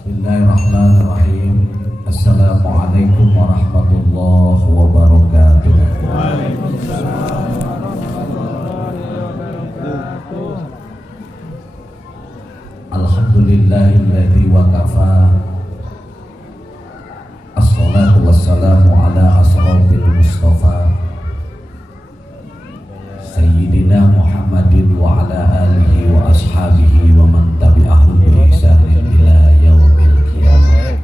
Bismillahirrahmanirrahim. Assalamualaikum warahmatullahi wabarakatuh. Waalaikumsalam warahmatullahi wabarakatuh. Alhamdulillahilladzi wa kafa. Assalatu wassalamu ala asrofil mustafa Sayyidina Muhammadin wa ala alihi wa ashabihi wa man tabi'ahum bi ihsanin ila yaumil qiyamah.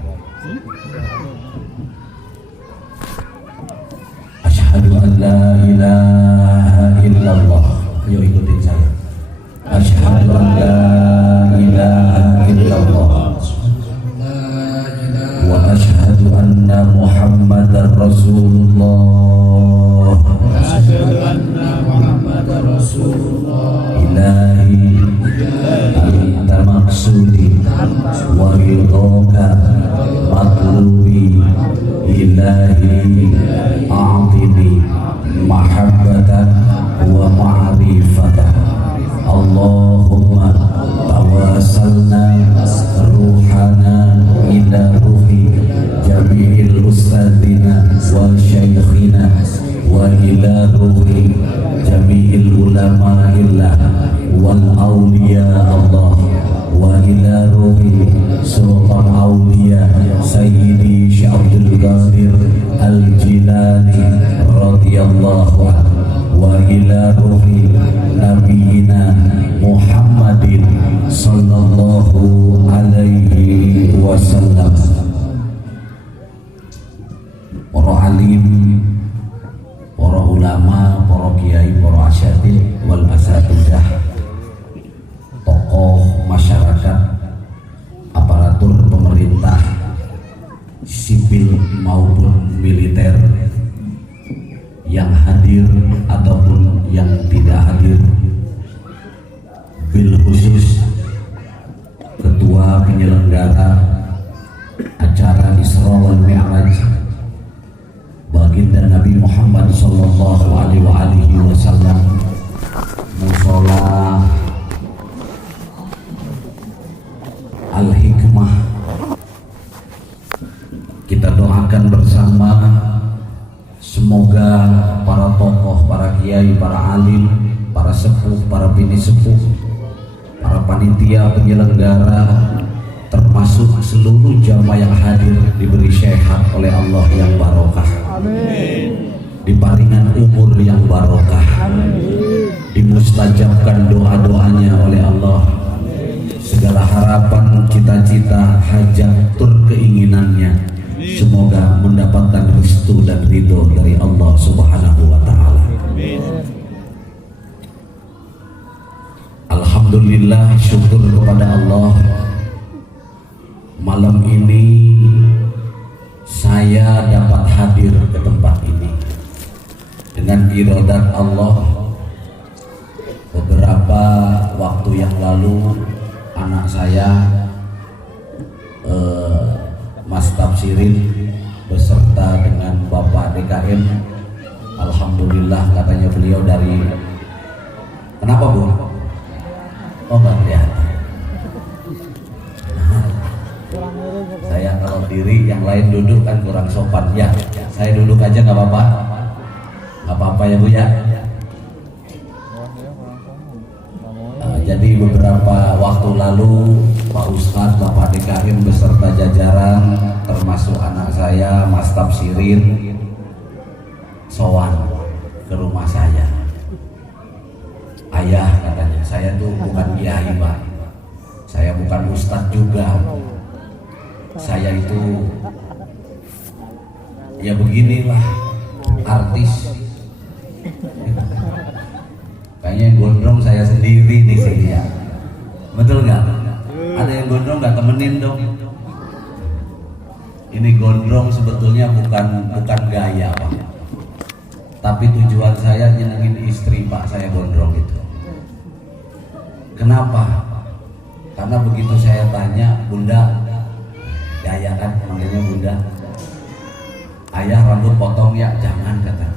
Asyhadu an la ilaha illallah. Ayo ikutin saya. Asyhadu an la ilaha illallah wa asyhadu anna Muhammadar Rasulullah. Asyhadu anna Muhammadar Rasulullah. Ilahi anta maksudi wa ridhoka matlubi. Ilahi a'tini mahabbatan wa ma'rifatan. Allahumma tawassalna ruhana ila ruhi jami'il ustadzina wa syaikhina wa ila ruhi jami'il ulama'illah wal awliya Allah wa ila ruhi sultan awliya Sayyidi Syekh Abdul Qadir Al-Jilani radhiyallahu anhu wa ila ruhi nabiyina Muhammadin sallallahu alaihi wasallam. Para alim, para ulama, para kiai, para asyatid wal asatidzah, tokoh masyarakat, aparatur pemerintah sipil maupun militer yang hadir ataupun yang tidak hadir, bil khusus ketua penyelenggara acara Isra wal Mi'raj baginda Nabi Muhammad sallallahu alaihi wasallam, Mushola Al-Hikmah. Kita doakan bersama semoga para tokoh, para kiai, para alim, para sepuh, para bini sepuh, para panitia penyelenggara, termasuk seluruh jamaah yang hadir diberi sehat oleh Allah yang barokah. Amin. Diparingan umur yang barokah. Amin. Dimustajabkan doa-doanya oleh Allah. Segala harapan, cita-cita, hajat, tur keinginannya semoga mendapatkan restu dan ridho dari Allah Subhanahu wa ta'ala. Alhamdulillah, syukur kepada Allah. Malam ini saya dapat hadir ke tempat ini dengan iradat Allah. Beberapa waktu yang lalu anak saya Mas Tafsirin beserta dengan Bapak DKM, alhamdulillah katanya beliau dari, kenapa Bu? Oh nggak kelihatan. Saya kalau diri, yang lain duduk kan kurang sopan. Ya, saya duduk aja nggak apa-apa. Nggak apa-apa ya Bu ya. Jadi beberapa waktu lalu Pak Ustadz, Bapak DKM beserta jajaran termasuk anak saya Mas Tafsirin sowan ke rumah saya. Ayah katanya, saya tuh bukan kiai Pak, saya bukan ustadz juga, saya itu ya beginilah, artis. Kayaknya yang gondrong saya sendiri di sini ya, betul nggak? Ada yang gondrong nggak, temenin dong. Ini gondrong sebetulnya bukan gaya Pak, tapi tujuan saya nyenengin istri Pak saya gondrong itu. Kenapa? Karena begitu saya tanya, Bunda, gaya kan manggilnya Bunda, ayah rambut potong ya, jangan katanya.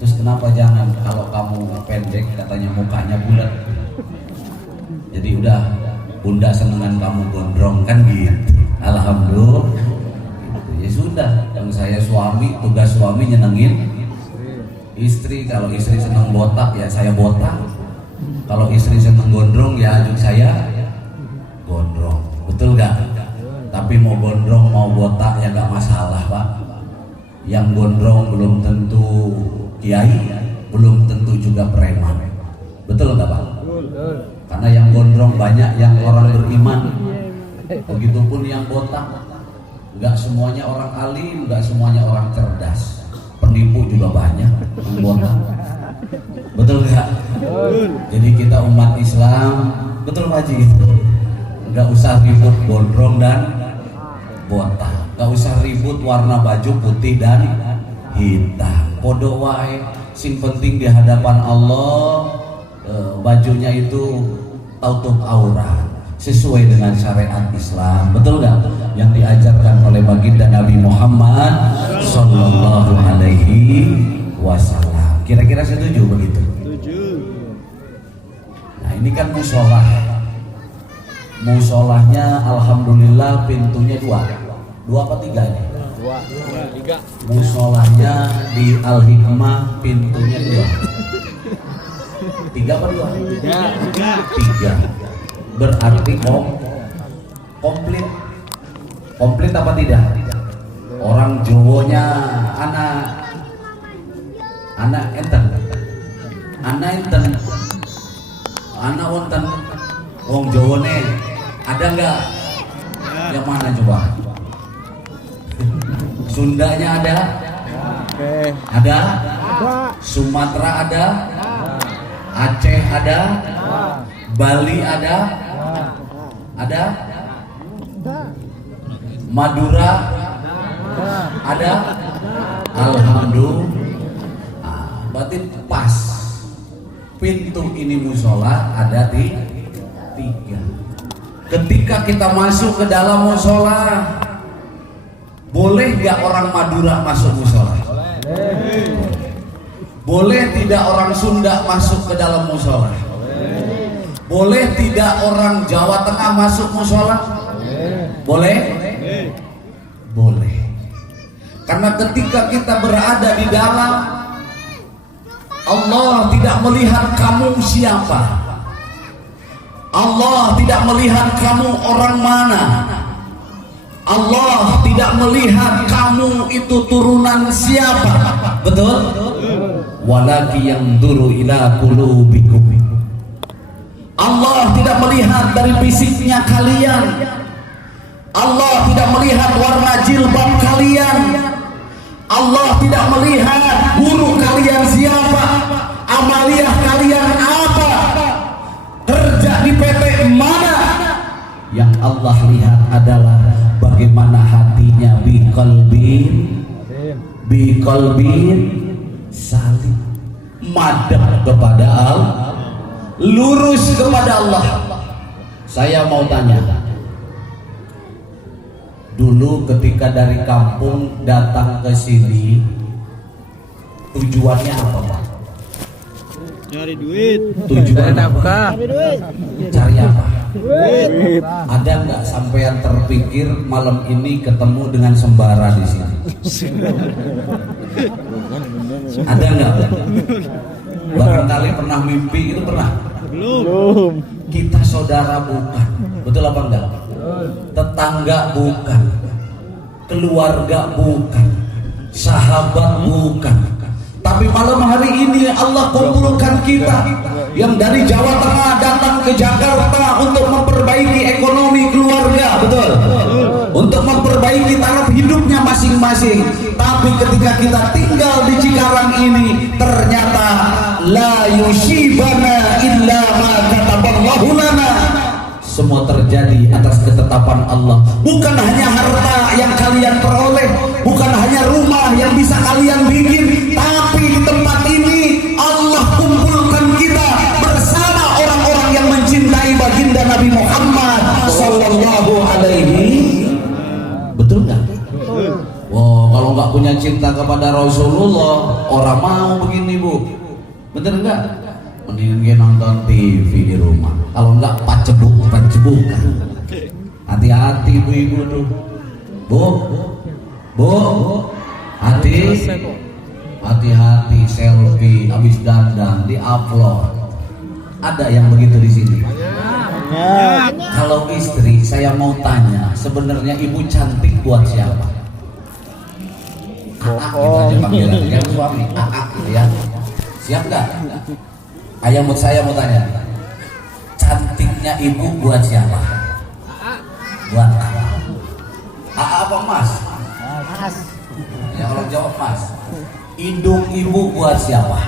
Terus kenapa jangan? Kalau kamu pendek katanya mukanya bulat. Jadi udah, Bunda senengan kamu gondrong kan gitu. Alhamdulillah. Ya sudah, yang saya suami, tugas suami nyenengin istri. Kalau istri senang botak ya saya botak. Kalau istri senang gondrong ya ajung saya gondrong. Betul gak? Tapi mau gondrong mau botak ya gak masalah Pak. Yang gondrong belum tentu kiai, belum tentu juga preman. Betul gak Pak? Karena yang gondrong banyak yang orang beriman. Begitupun yang botak, nggak semuanya orang alim, nggak semuanya orang cerdas. Penipu juga banyak yang botak. Betul nggak? Jadi kita umat Islam, betul Pak Haji, nggak usah ribut gondrong dan botak, nggak usah ribut warna baju putih dan hitam. Podo wae, sing penting di hadapan Allah bajunya itu tutup aurat sesuai dengan syariat Islam. Betul nggak? Yang diajarkan oleh baginda Nabi Muhammad Sallallahu Alaihi Wasallam. Kira-kira setuju begitu? Setuju. Nah ini kan musola. Musolahnya alhamdulillah pintunya dua apa tiga nih? Dua, tiga. Musolahnya di Al Hikmah pintunya dua. Tiga apa dua? Tiga. Berarti komplit. Komplit apa tidak? Orang Jawanya anak enten. Anak wonten. Wong Jawane ada nggak? Yang mana coba? Sundanya ada? Ada? Sumatera ada? Aceh ada? Bali ada? Ada? Madura ada? Alhamdulillah. Berarti pas. Pintu ini musola ada di tiga. Ketika kita masuk ke dalam musola, boleh nggak orang Madura masuk musola? Boleh tidak orang Sunda masuk ke dalam musola? Boleh tidak orang Jawa Tengah masuk musola? Boleh? Boleh. Karena ketika kita berada di dalam, Allah tidak melihat kamu siapa. Allah tidak melihat kamu orang mana. Allah tidak melihat kamu itu turunan siapa. Betul? Walaki yanzuru ila qulubikum. Allah tidak melihat dari fisiknya kalian. Allah tidak melihat warna jilbab kalian. Allah tidak melihat guru kalian siapa, amaliyah kalian apa, kerja di PT mana. Yang Allah lihat adalah bagaimana hatinya biqalbin salim, madhab kepada Allah, lurus kepada Allah. Saya mau tanya, dulu ketika dari kampung datang ke sini tujuannya apa Pak? Cari duit. Tujuan apa? Cari apa? Duit. Ada nggak sampean terpikir malam ini ketemu dengan sembara di sini? Ada nggak? Barangkali pernah mimpi itu pernah? Belum. Kita saudara bukan, betul apa enggak? Tetangga bukan, keluarga bukan, sahabat bukan. Tapi malam hari ini Allah kumpulkan kita yang dari Jawa Tengah datang ke Jakarta untuk memperbaiki ekonomi keluarga, betul? Untuk memperbaiki taraf hidupnya masing-masing. Tapi ketika kita tinggal di Cikarang ini, ternyata la yusibana illa ma kataballahu lana. Semua terjadi atas ketetapan Allah. Bukan hanya harta yang kalian peroleh, bukan hanya rumah yang bisa kalian bikin, tapi di tempat ini Allah kumpulkan kita bersama orang-orang yang mencintai baginda Nabi Muhammad Sallallahu Alaihi. Betul nggak? Wow, kalau nggak punya cinta kepada Rasulullah, orang mau begini Bu. Bener nggak? Mendingan nonton TV di rumah. Kalau nggak pacebuk-pacebukan. Hati-hati ibu-ibu tuh. Bu, hati-hati selfie habis dandan di-upload. Ada yang begitu di sini? Kalau istri, saya mau tanya, sebenarnya ibu cantik buat siapa? Aja panggilan yang suami, gitu ya. Siap nggak? Saya mau tanya, cantiknya ibu buat siapa? Buat apa mas? Ya kalau jawab mas. Hidung ibu buat siapa?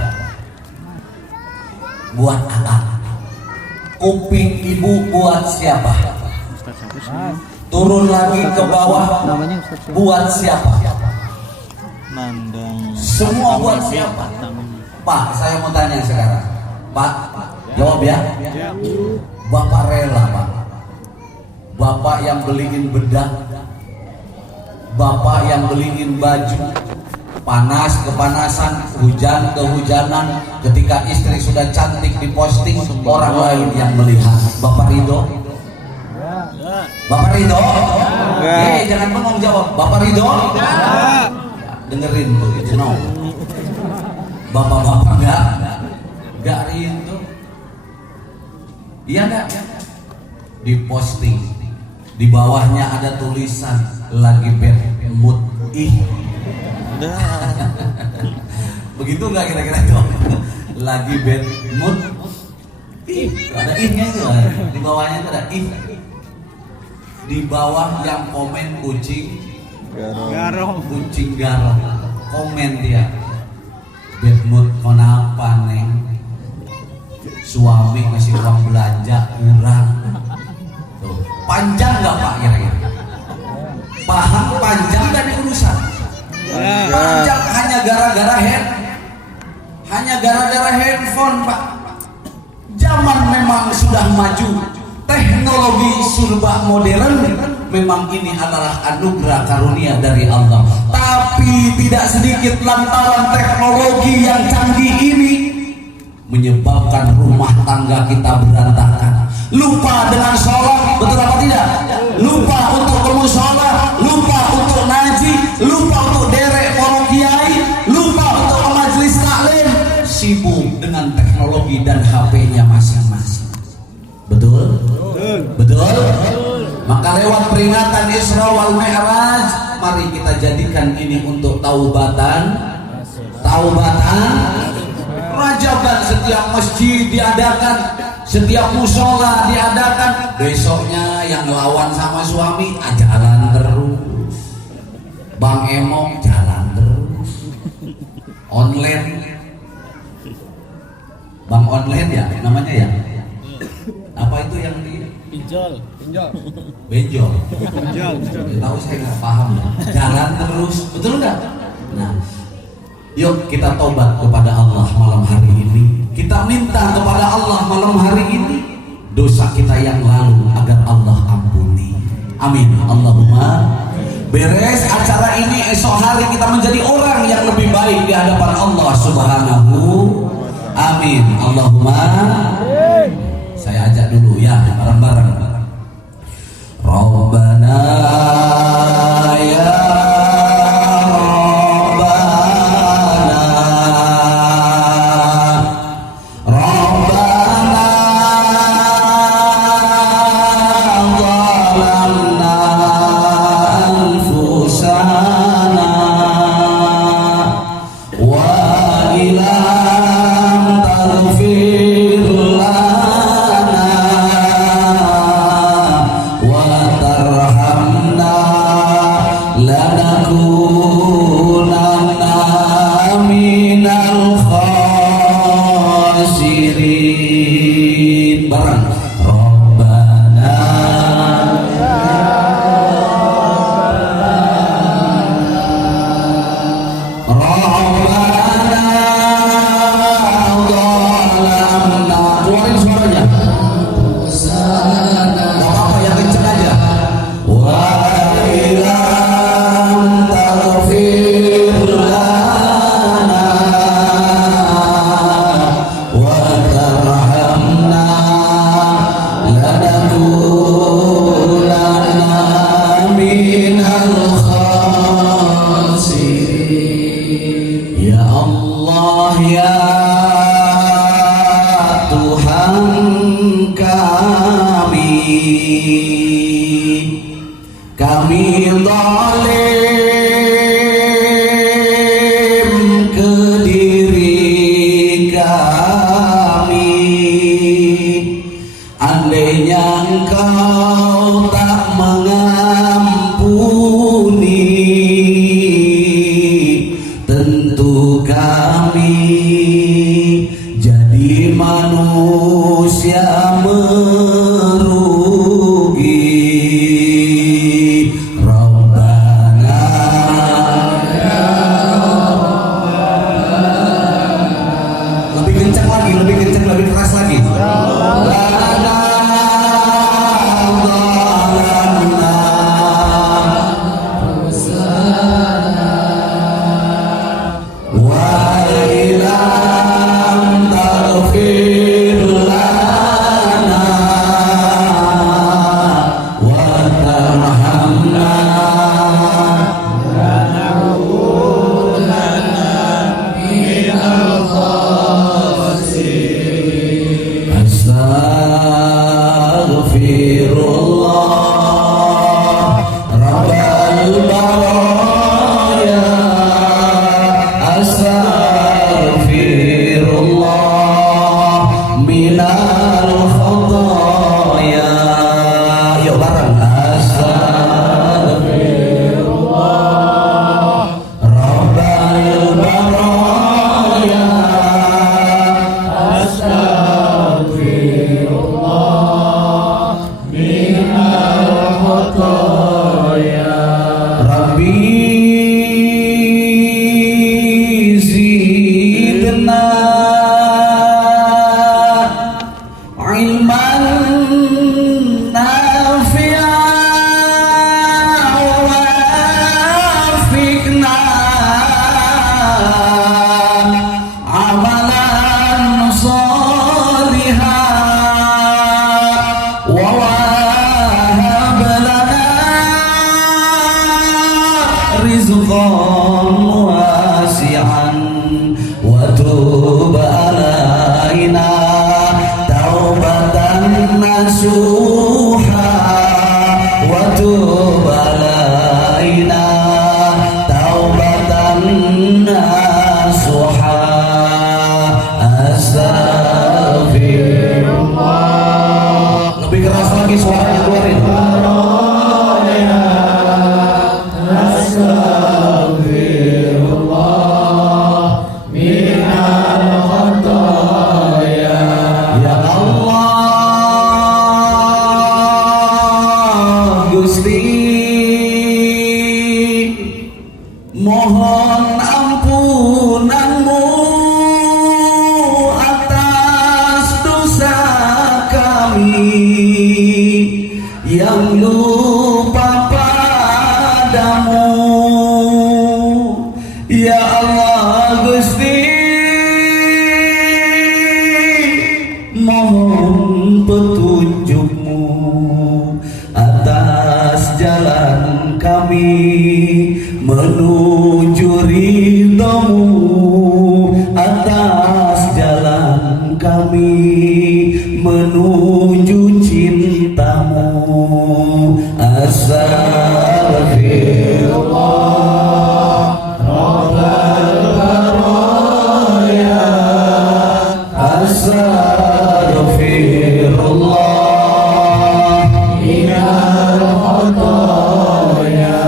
Buat apa? Kuping ibu buat siapa? Turun lagi ke bawah buat siapa? Semua buat siapa? Pak, saya mau tanya sekarang. Pak, jawab ya. Bapak rela Pak? Bapak yang beliin bedak, bapak yang beliin baju, panas kepanasan, hujan kehujanan, ketika istri sudah cantik diposting, orang lain yang melihat. Bapak ridho? Bapak ridho? Jangan bengong jawab. Bapak ridho? Dengerin tuh, itu no. Bapak-bapak enggak ridho. Iya enggak? Diposting, di bawahnya ada tulisan lagi bad mood. Begitu nggak kira-kira tuh? Lagi bad mood. Ada ihnya itu, di bawahnya itu ada ih. Di bawah yang komen kucing garong, komen dia bad mood. Kenapa neng? Suami ngasih uang belanja kurang. Tuh. Panjang nggak pak kira-kira? Paham panjang dari urusan. Panjang hanya gara-gara handphone pak. Zaman memang sudah maju, teknologi serba modern. Memang ini adalah anugerah karunia dari Allah. Tapi tidak sedikit lantaran teknologi yang canggih ini menyebabkan rumah tangga kita berantakan. Lupa dengan sholat, betul apa tidak? Lupa untuk ke mushola, lupa untuk ngaji, lupa untuk derek para kiai, lupa untuk majelis taklim, sibuk dengan teknologi dan HP-nya masing-masing. Betul? Betul? Maka lewat peringatan Isra wal Mi'raj, mari kita jadikan ini untuk taubatan. Rajaban, setiap masjid diadakan, setiap musola diadakan. Besoknya yang ngelawan sama suami jalan terus, Bang Emong jalan terus, online, Bang online ya namanya ya. Apa itu yang di benjol. Tahu saya nggak paham ya. Jalan terus, betul nggak? Nah, yuk kita tobat kepada Allah malam hari ini. Kita minta kepada Allah malam hari ini dosa kita yang lalu agar Allah ampuni. Amin. Allahumma. Beres acara ini, esok hari kita menjadi orang yang lebih baik di hadapan Allah Subhanahu. Amin. Allahumma. Saya ajak dulu ya, bareng-bareng. Rabbana ya kami zalim ke diri kami. Andainya Engkau tak mengampuni, tentu kami jadi manusia merugi. Rabbana lebih kencang lagi, lebih kencang, lebih keras lagi. Rabbana mohon ampunanmu atas dosa kami yang lupa padamu. Ya Allah Gusti, mohon petunjukmu atas jalan kami menuju ridhamu, atas jalan kami menuju cintamu. Astaghfirullah Rabbal baraya, astaghfirullah minal khataya.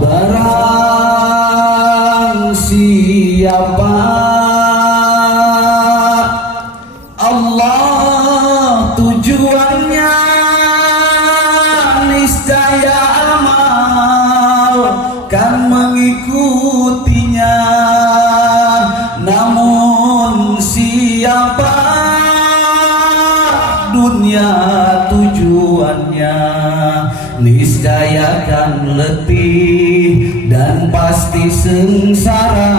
Barang siapa Allah tujuannya, niscaya amal kan mengikutinya. Namun siapa dunia tujuannya, niscaya kan letih dan pasti sengsara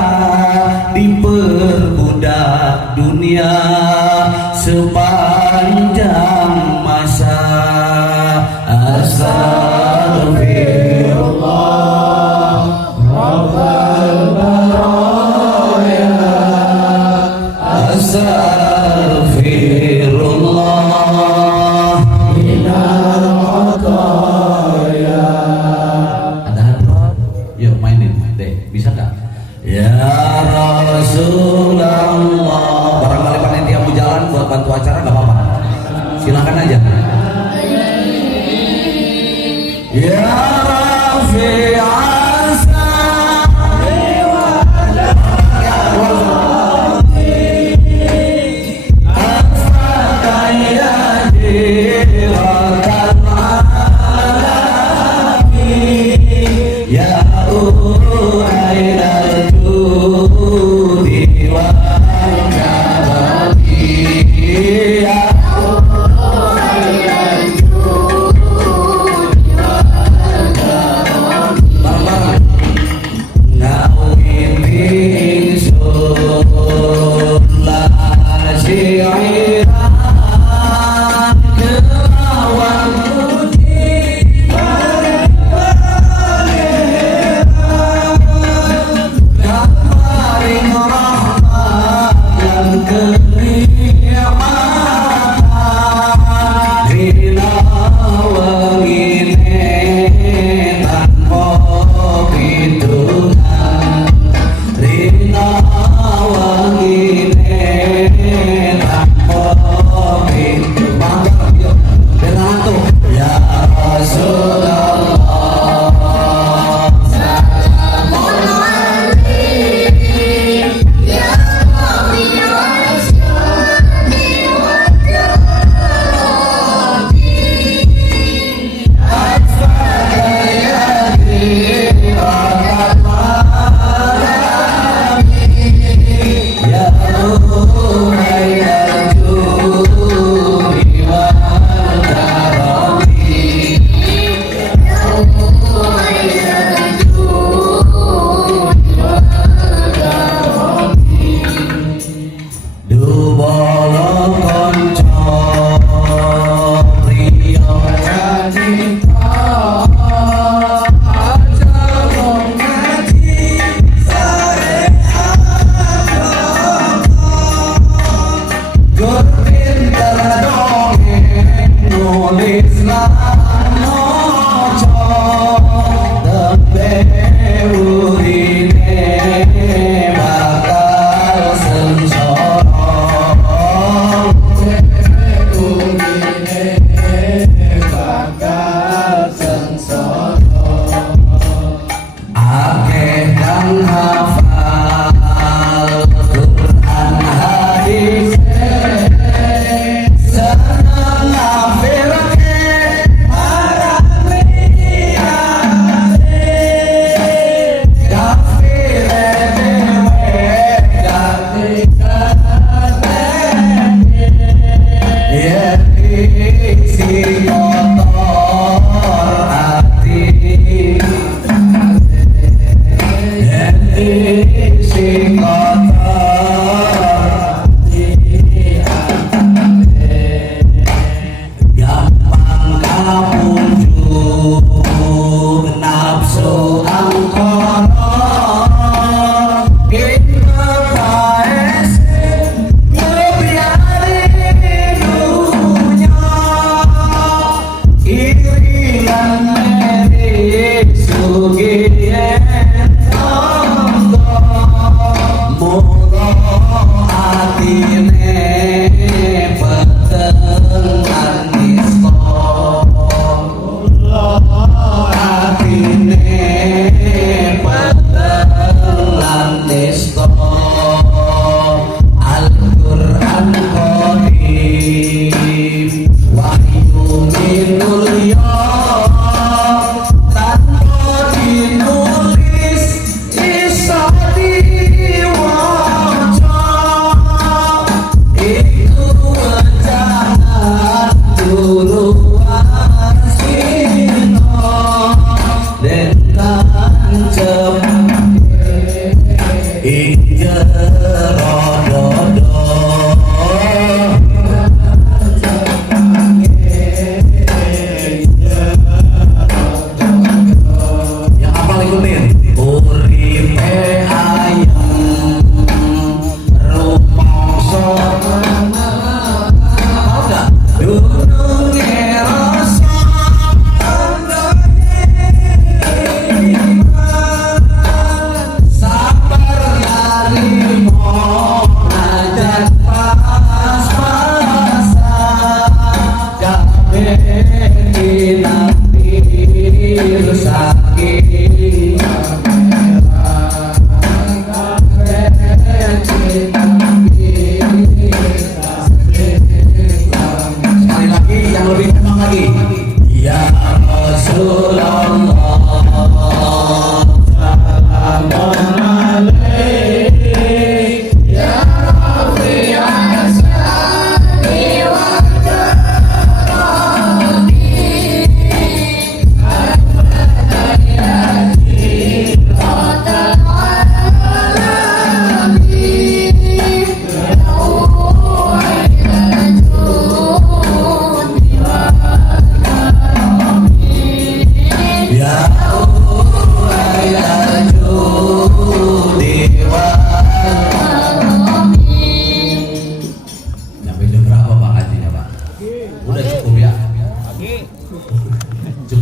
diperbudak dunia sepanjang masa. Astaghfirullah Rabbal baraya, astaghfirullah minal Silakan aja. Ya Rafi Asa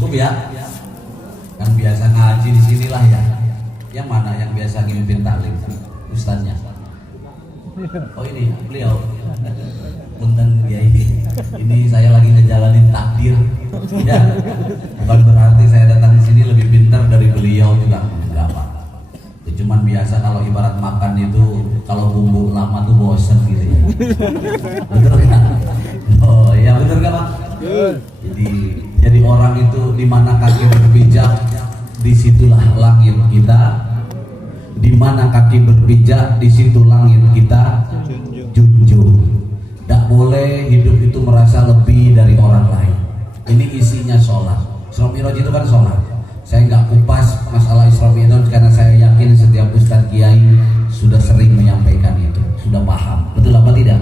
cukup ya. Kan biasa ngaji di sinilah ya. Yang mana yang biasa ngimimpin taklim? Ustaznya. Oh ini beliau. Punten Kiai. Ini saya lagi ngejalanin takdir. Ya. Bukan berarti saya datang di sini lebih pintar dari beliau juga. Enggak Pak. Itu cuman biasa kalau ibarat makan itu kalau bumbu lama tuh bosen gitu ya. Betul kan? Oh ya betul kan Pak? Jadi orang itu di mana kaki berpijak, disitulah langit kita. Di mana kaki berpijak, di situ langit kita junjung. Tidak boleh hidup itu merasa lebih dari orang lain. Ini isinya sholat. Isra Mi'raj itu kan sholat. Saya nggak kupas masalah Isra Mi'raj karena saya yakin setiap Ustadz Kiai sudah sering menyampaikan itu, sudah paham. Betul apa tidak?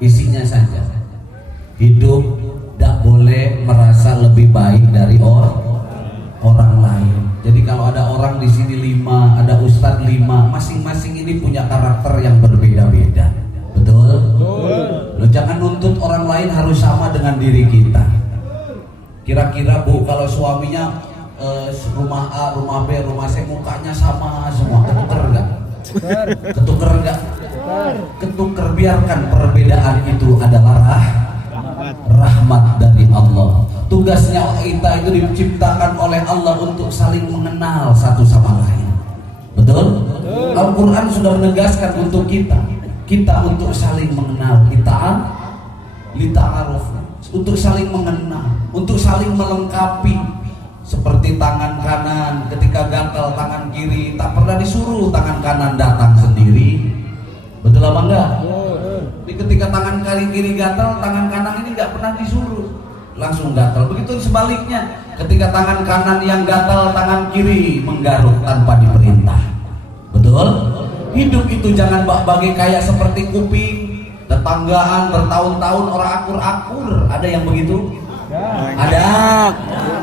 Isinya saja. Hidup tidak boleh merasa lebih baik dari orang lain. Jadi kalau ada orang di sini 5, ada Ustadz 5, masing-masing ini punya karakter yang berbeda-beda. Betul? Loh, jangan nuntut orang lain harus sama dengan diri kita. Kira-kira Bu, kalau suaminya rumah A, rumah B, rumah C mukanya sama semua, ketuker enggak? Ketuker enggak? Ketuker, biarkan perbedaan itu adalah rahmat dari Allah. Tugasnya kita itu diciptakan oleh Allah untuk saling mengenal satu sama lain. Betul? Al-Quran sudah menegaskan untuk kita untuk saling mengenal, lita'aruf, untuk saling mengenal, untuk saling melengkapi. Seperti tangan kanan ketika gatal tangan kiri tak pernah disuruh tangan kanan datang sendiri. Betul apa enggak? Jadi ketika tangan kiri gatal, tangan kanan ini enggak pernah disuruh, langsung gatal. Begitu sebaliknya, ketika tangan kanan yang gatal, tangan kiri menggaruk tanpa diperintah. Betul? Hidup itu jangan bagai kayak seperti kuping, tetanggaan bertahun-tahun orang akur-akur. Ada yang begitu? Ada.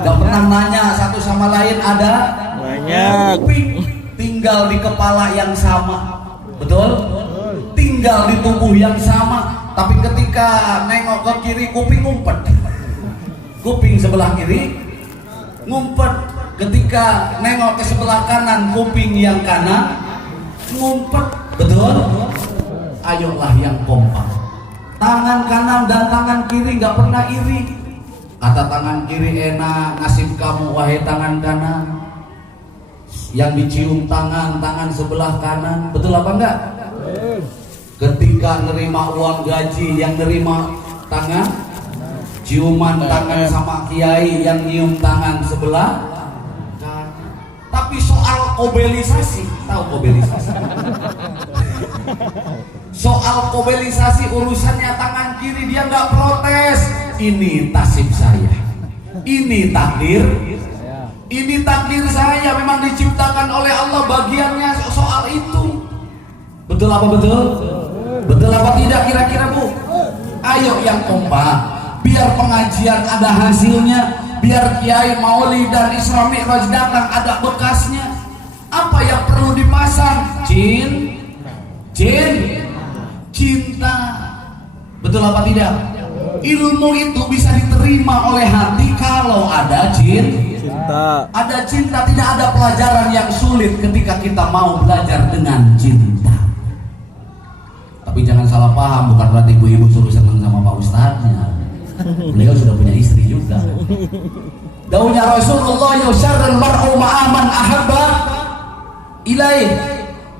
Gak pernah nanya satu sama lain, ada? Banyak. Kuping tinggal di kepala yang sama. Betul? Tinggal di tubuh yang sama. Tapi ketika nengok ke kiri, kuping ngumpet. Kuping sebelah kiri ngumpet. Ketika nengok ke sebelah kanan, kuping yang kanan ngumpet. Betul? Ayolah yang kompak. Tangan kanan dan tangan kiri gak pernah iri. Kata tangan kiri enak, nasib kamu wahai tangan kanan. Yang dicium tangan sebelah kanan. Betul apa enggak? Ketika nerima uang gaji, yang nerima tangan, ciuman tangan sama kiai, yang nyium tangan sebelah kanan. Tapi soal kobelisasi, tahu kobelisasi? Soal kobelisasi urusannya tangan kiri, dia nggak protes. Ini nasib saya, ini takdir, ini takdir saya, memang diciptakan oleh Allah, bagiannya soal itu. Betul apa betul? Betul apa tidak kira-kira Bu? Ayo yang kompak, biar pengajian ada hasilnya, biar Kiai Maulid dan Isra Mi'raj datang ada bekasnya. Apa yang perlu dipasang? Cinta. Betul apa tidak? Ilmu itu bisa diterima oleh hati kalau ada cinta. Ada cinta, tidak ada pelajaran yang sulit ketika kita mau belajar dengan cinta. Tapi jangan salah paham, bukan berarti ibu-ibu suruh senang sama Pak Ustadznya. Beliau sudah punya istri juga. Daunya Rasulullah yusyarrul mar'u ma'aman ahabba ilaih.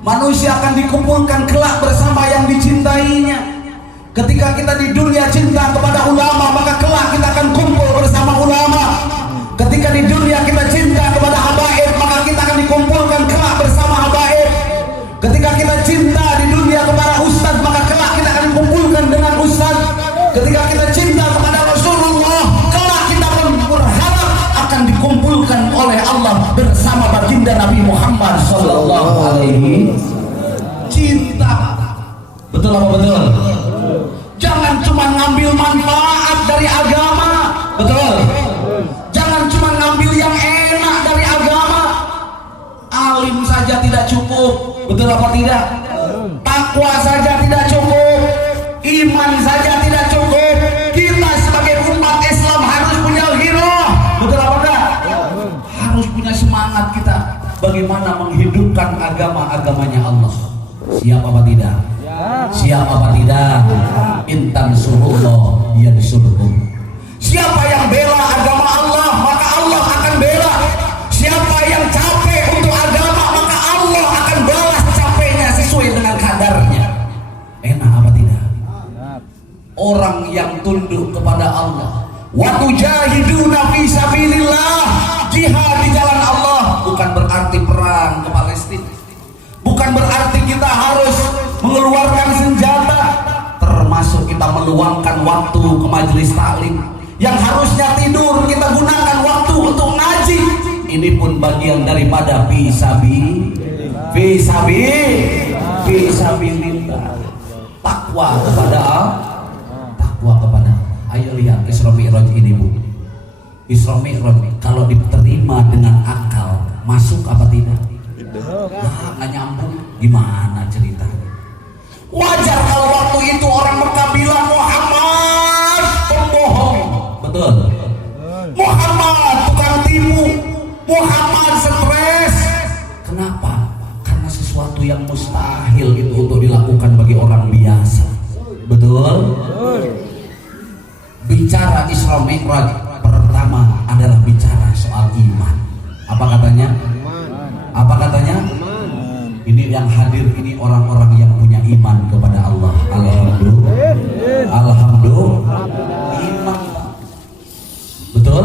Manusia akan dikumpulkan kelak bersama yang dicintainya. Ketika kita di dunia cinta kepada ulama, maka kelak kita akan kumpul bersama ulama. Ketika di dunia kita cinta kepada habaib, maka kita akan dikumpulkan kelak bersama habaib. Ketika kita cinta di dunia kepada ustadz, maka kelak kita akan dikumpulkan dengan ustadz. Ketika kita cinta kepada Rasulullah, kelak kita pun berharap akan dikumpulkan oleh Allah bersama baginda Nabi Muhammad sallallahu alaihi wasallam. Cinta. Betul apa betul? Jangan cuma ngambil manfaat dari agama. Betul? Jangan cuma ngambil yang enak dari agama. Alim saja tidak cukup. Betul apa tidak? Takwa saja tidak cukup. Iman saja tidak cukup. Kita sebagai umat Islam harus punya ghirah. Betul apa tidak? bagaimana menghidupkan agama-agamanya Allah. Siap apa tidak? Siap apa tidak? Intan surullah yansurkum. Siapa yang bela agama Allah, maka Allah akan bela. Siapa yang capek untuk agama, maka Allah akan balas capeknya sesuai dengan kadarnya. Enak apa tidak? Orang yang tunduk kepada Allah, wa tujahiduna fi sabilillah, jihad di jalan Allah, bukan berarti perang ke Palestina, bukan berarti kita harus mengeluarkan senjata, termasuk kita meluangkan waktu ke majelis taklim. Yang harusnya tidur kita gunakan waktu untuk ngaji. Ini pun bagian daripada fisabilillah. Takwa kepada Ayo lihat Isra Mi'raj ini, Bu. Isra Mi'raj kalau diterima dengan akal masuk apa tidak? Nggak nyambung. Gimana ceritanya? Wajar kalau waktu itu orang Mekah bilang Muhammad pembohong. Betul. Muhammad tukang tipu. Muhammad stres. Kenapa? Karena sesuatu yang mustahil itu untuk dilakukan bagi orang biasa. Betul? Bicara Isra Mi'raj pertama adalah bicara soal iman. Apa katanya? Apa katanya? Ini yang hadir ini orang-orang yang punya iman kepada Allah. Alhamdulillah. Alhamdulillah. Iman. Betul?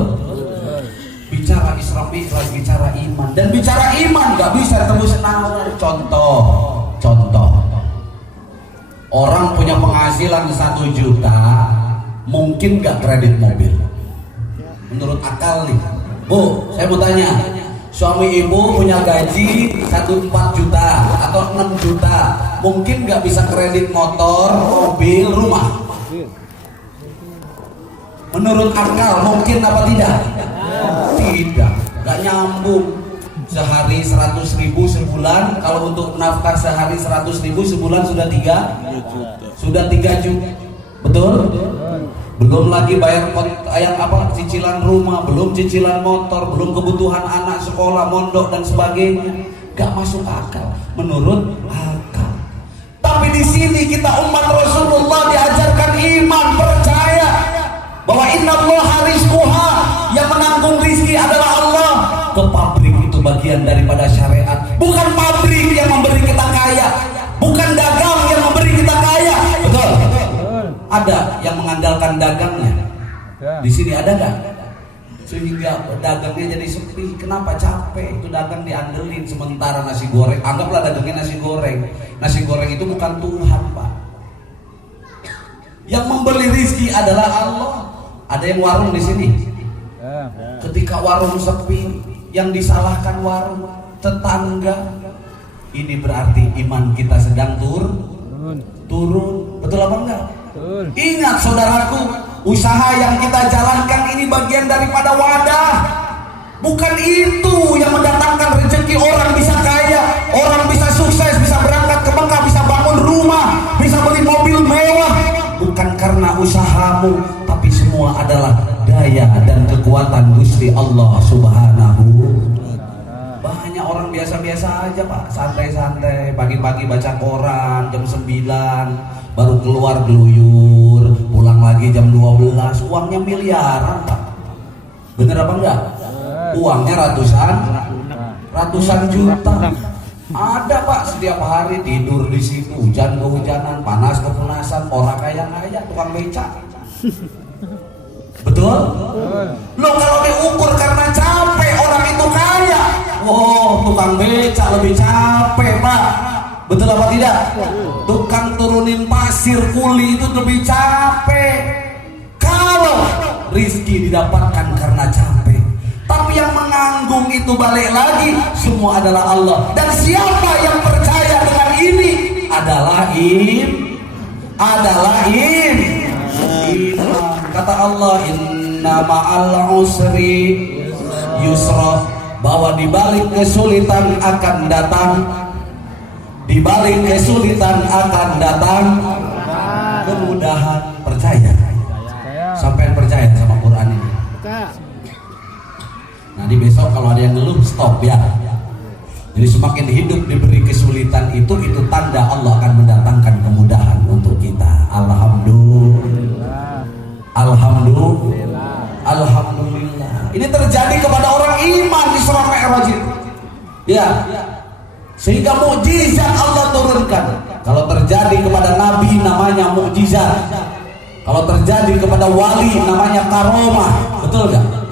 Bicara Isra Mi'raj, bicara iman. Dan bicara iman gak bisa tembus nalar. Contoh. Orang punya penghasilan 1 juta, mungkin gak kredit mobil? Menurut akal nih, Bu, saya mau tanya, suami ibu punya gaji 1,4 juta atau 6 juta, mungkin gak bisa kredit motor, mobil, rumah? Menurut akal mungkin apa tidak? Tidak, gak nyambung. Sehari 100.000 sebulan, kalau untuk nafkah sehari 100.000 sebulan sudah 3 juta. Betul? Belum lagi bayar cicilan rumah, belum cicilan motor, belum kebutuhan anak sekolah, mondok dan sebagainya. Gak masuk akal menurut akal. Tapi di sini kita umat Rasulullah diajarkan iman, percaya bahwa innallaha rizquha, yang menanggung rizki adalah Allah. Ke pabrik itu bagian daripada syariat. Bukan pabrik yang memberi kita kaya, bukan dagang yang memberi kita kaya. Betul? Ada yang mengandalkan dagangnya. Di sini ada nggak? Sehingga dagangnya jadi sepi. Kenapa? Capek. Itu dagang diandelin. Sementara nasi goreng, anggaplah dagangnya nasi goreng. Nasi goreng itu bukan Tuhan, Pak. Yang memberi rizki adalah Allah. Ada yang warung di sini. Ketika warung sepi, yang disalahkan warung, tetangga. Ini berarti iman kita sedang turun. Betul apa enggak? Ingat saudaraku, usaha yang kita jalankan ini bagian daripada wadah. Bukan itu yang mendatangkan rezeki. Orang bisa kaya, orang bisa sukses, bisa berangkat ke Mekah, bisa bangun rumah, bisa beli mobil mewah. Bukan karena usahamu, tapi semua adalah daya dan kekuatan Gusti Allah Subhanahu. Banyak orang biasa-biasa aja, Pak, santai-santai, pagi-pagi baca koran jam 9, baru keluar geluyur, pulang lagi jam 12, uangnya miliaran, Pak. Bener apa enggak? Uangnya ratusan juta. Ada, Pak, setiap hari tidur di situ, hujan kehujanan, panas kepanasan, orang kaya tukang becak. Betul? Loh, kalau diukur karena capek orang itu kaya, tukang becak lebih capek, Pak. Betul apa tidak? Tukang turunin pasir kuli itu lebih capek. Kalau rizki didapatkan karena capek, tapi yang menanggung itu balik lagi semua adalah Allah. Dan siapa yang percaya dengan ini adalah iman. Kata Allah, inna ma'al usri yusra, bahwa di balik kesulitan akan datang, di balik kesulitan akan datang kemudahan. Percaya? Sampai percaya sama Quran ini? Nanti besok kalau ada yang ngeluh, stop ya. Jadi semakin hidup diberi kesulitan itu tanda Allah akan mendatangkan kemudahan untuk kita. Alhamdulillah. Alhamdulillah. Ini terjadi kepada orang iman di surah Mi'raj itu. Ya. Sehingga mukjizat Allah turunkan. Kalau terjadi kepada nabi namanya mukjizat. Kalau terjadi kepada wali namanya karomah. Betul enggak?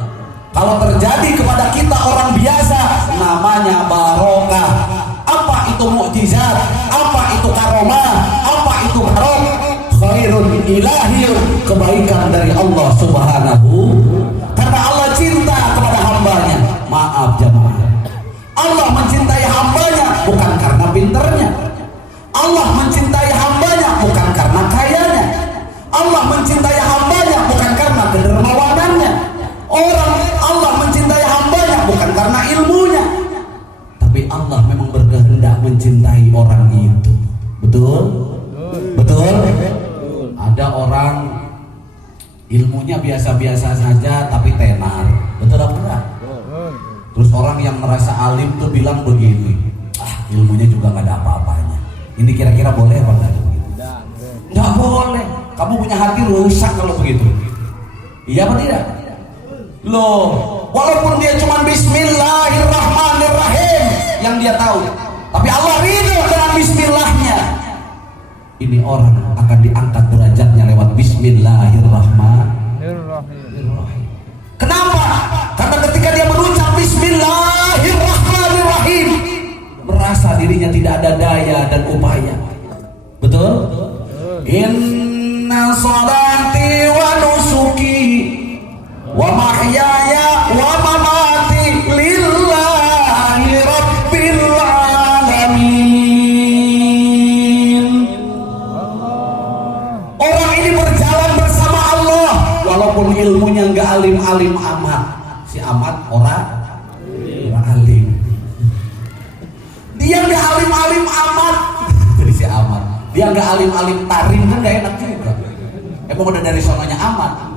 Kalau terjadi kepada kita orang biasa namanya barokah. Apa itu mukjizat? Apa itu karomah? Apa itu barokah? Khairun ilahiyun, kebaikan dari Allah Subhanahu. Karena Allah cinta kepada hambanya. Maaf jemaah, Allah mencintai hambanya bukan karena pinternya. Allah mencintai hambanya bukan karena kayanya. Allah mencintai hambanya bukan karena kedermawanannya. Allah mencintai hambanya bukan karena ilmunya, tapi Allah memang berkehendak mencintai orang itu. Betul? Betul? Ada orang ilmunya biasa-biasa saja tapi tenar. Betul apa enggak? Terus orang yang merasa alim tuh bilang begini, ilmunya juga nggak ada apa-apanya. Ini kira-kira boleh apa enggak? Nggak boleh. Kamu punya hati rusak kalau begitu. Iya apa tidak? Loh, walaupun dia cuma Bismillahirrahmanirrahim yang dia tahu, tapi Allah ridho dengan Bismillahnya. Ini orang akan diangkat derajatnya lewat Bismillahirrahmanirrahim. Kenapa? Karena ketika dia berucap Bismillahirrahmanirrahim, merasa dirinya tidak ada daya dan upaya. Betul? Inna salati wa nusuki wa mahyaya wa mamati lillahi rabbil alamin. Orang ini berjalan bersama Allah walaupun ilmunya nggak alim-alim amat. Si amat orang alim. Dia nggak alim-alim amat. Jadi si amat. Dia nggak alim-alim tarim kan nggak enak juga. Emang udah dari sononya amat.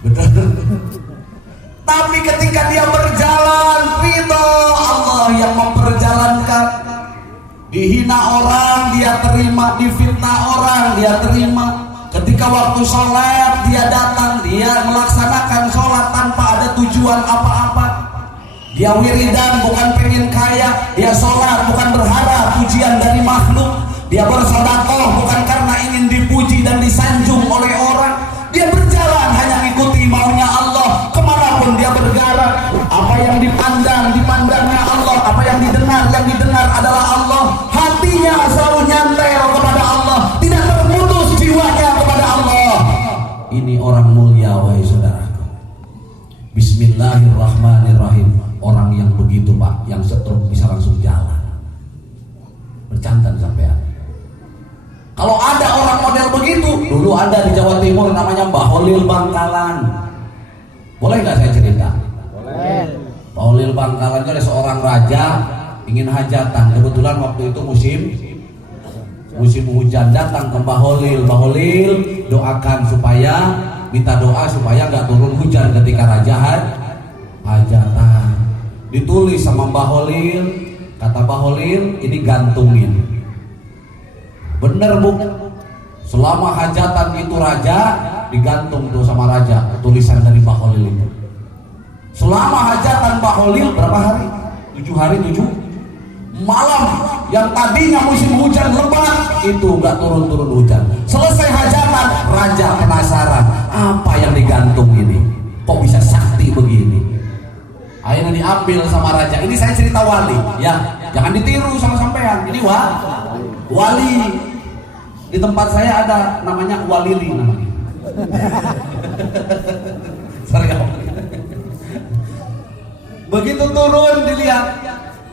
Betul. Tapi ketika dia berjalan, ridho Allah yang memperjalankan. Dihina orang dia terima, difitnah orang dia terima. Ketika waktu sholat dia datang, dia melaksanakan sholat tanpa ada tujuan apa-apa. Dia wiridan bukan pengen kaya, dia sholat bukan berharap pujian dari makhluk. Dia bersedekah bukan karena ingin dipuji dan disanjung oleh orang. Dia berjalan hanya mengikuti maunya Allah. Kemanapun dia bergerak, apa yang dipandangnya Allah. Apa yang didengar adalah Allah. Hatinya selalu nyantel kepada Allah, tidak terputus jiwanya kepada Allah. Ini orang mulia wahai saudaraku. Bismillahirrahmanirrahim. Orang yang begitu Pak, yang stroke bisa langsung jalan. Bercantan sampean. Kalau ada orang model begitu, dulu ada di Jawa Timur namanya Mbah Holil Bangkalan. Boleh nggak saya cerita? Boleh. Mbah Holil Bangkalan itu ada seorang raja ingin hajatan. Kebetulan waktu itu musim hujan, datang ke Mbah Holil. Mbah Holil doakan supaya, minta doa supaya nggak turun hujan ketika raja hajatan. Ditulis sama Mbah Holil, kata Mbah Holil, ini gantungin. Bener Bu, selama hajatan itu raja digantung tuh sama raja tulisan dari Mbah Holil itu. Selama hajatan Mbah Holil berapa hari? 7 hari 7 malam. Yang tadinya musim hujan lebat itu nggak turun-turun hujan. Selesai hajatan, raja penasaran apa yang digantung ini, kok bisa sakti begini. Akhirnya diambil sama raja. Ini saya cerita wali ya, jangan ditiru sama sampean. Ini wali. Di tempat saya ada namanya Walili namanya. Serius. Begitu turun dilihat,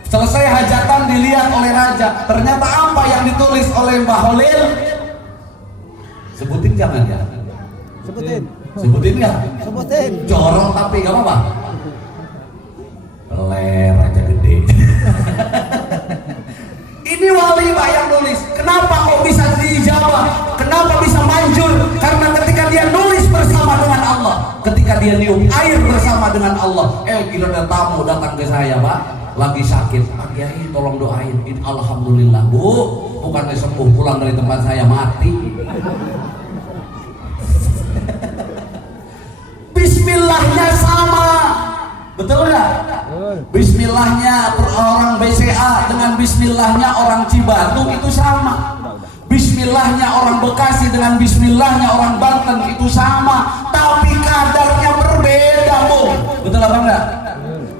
selesai hajatan dilihat oleh raja. Ternyata apa yang ditulis oleh Mbah Holil? Sebutin jangan ya. Sebutin nggak? Sebutin. Jorok tapi nggak apa-apa. Raja gede. Ini wali Pak yang nulis. Kenapa kok bisa dijawab? Kenapa bisa manjur? Karena ketika dia nulis bersama dengan Allah, ketika dia niup air bersama dengan Allah, Gila ada tamu datang ke saya, Pak, lagi sakit. Pak Kiai tolong doain. Alhamdulillah, Bu, bukannya sembuh, pulang dari tempat saya mati. Bismillahnya sama, betul nggak? Bismillahnya orang BCA dengan Bismillahnya orang Cibatu itu sama. Bismillahnya orang Bekasi dengan Bismillahnya orang Banten itu sama, tapi kadarnya berbeda, Bu. Betul apa enggak?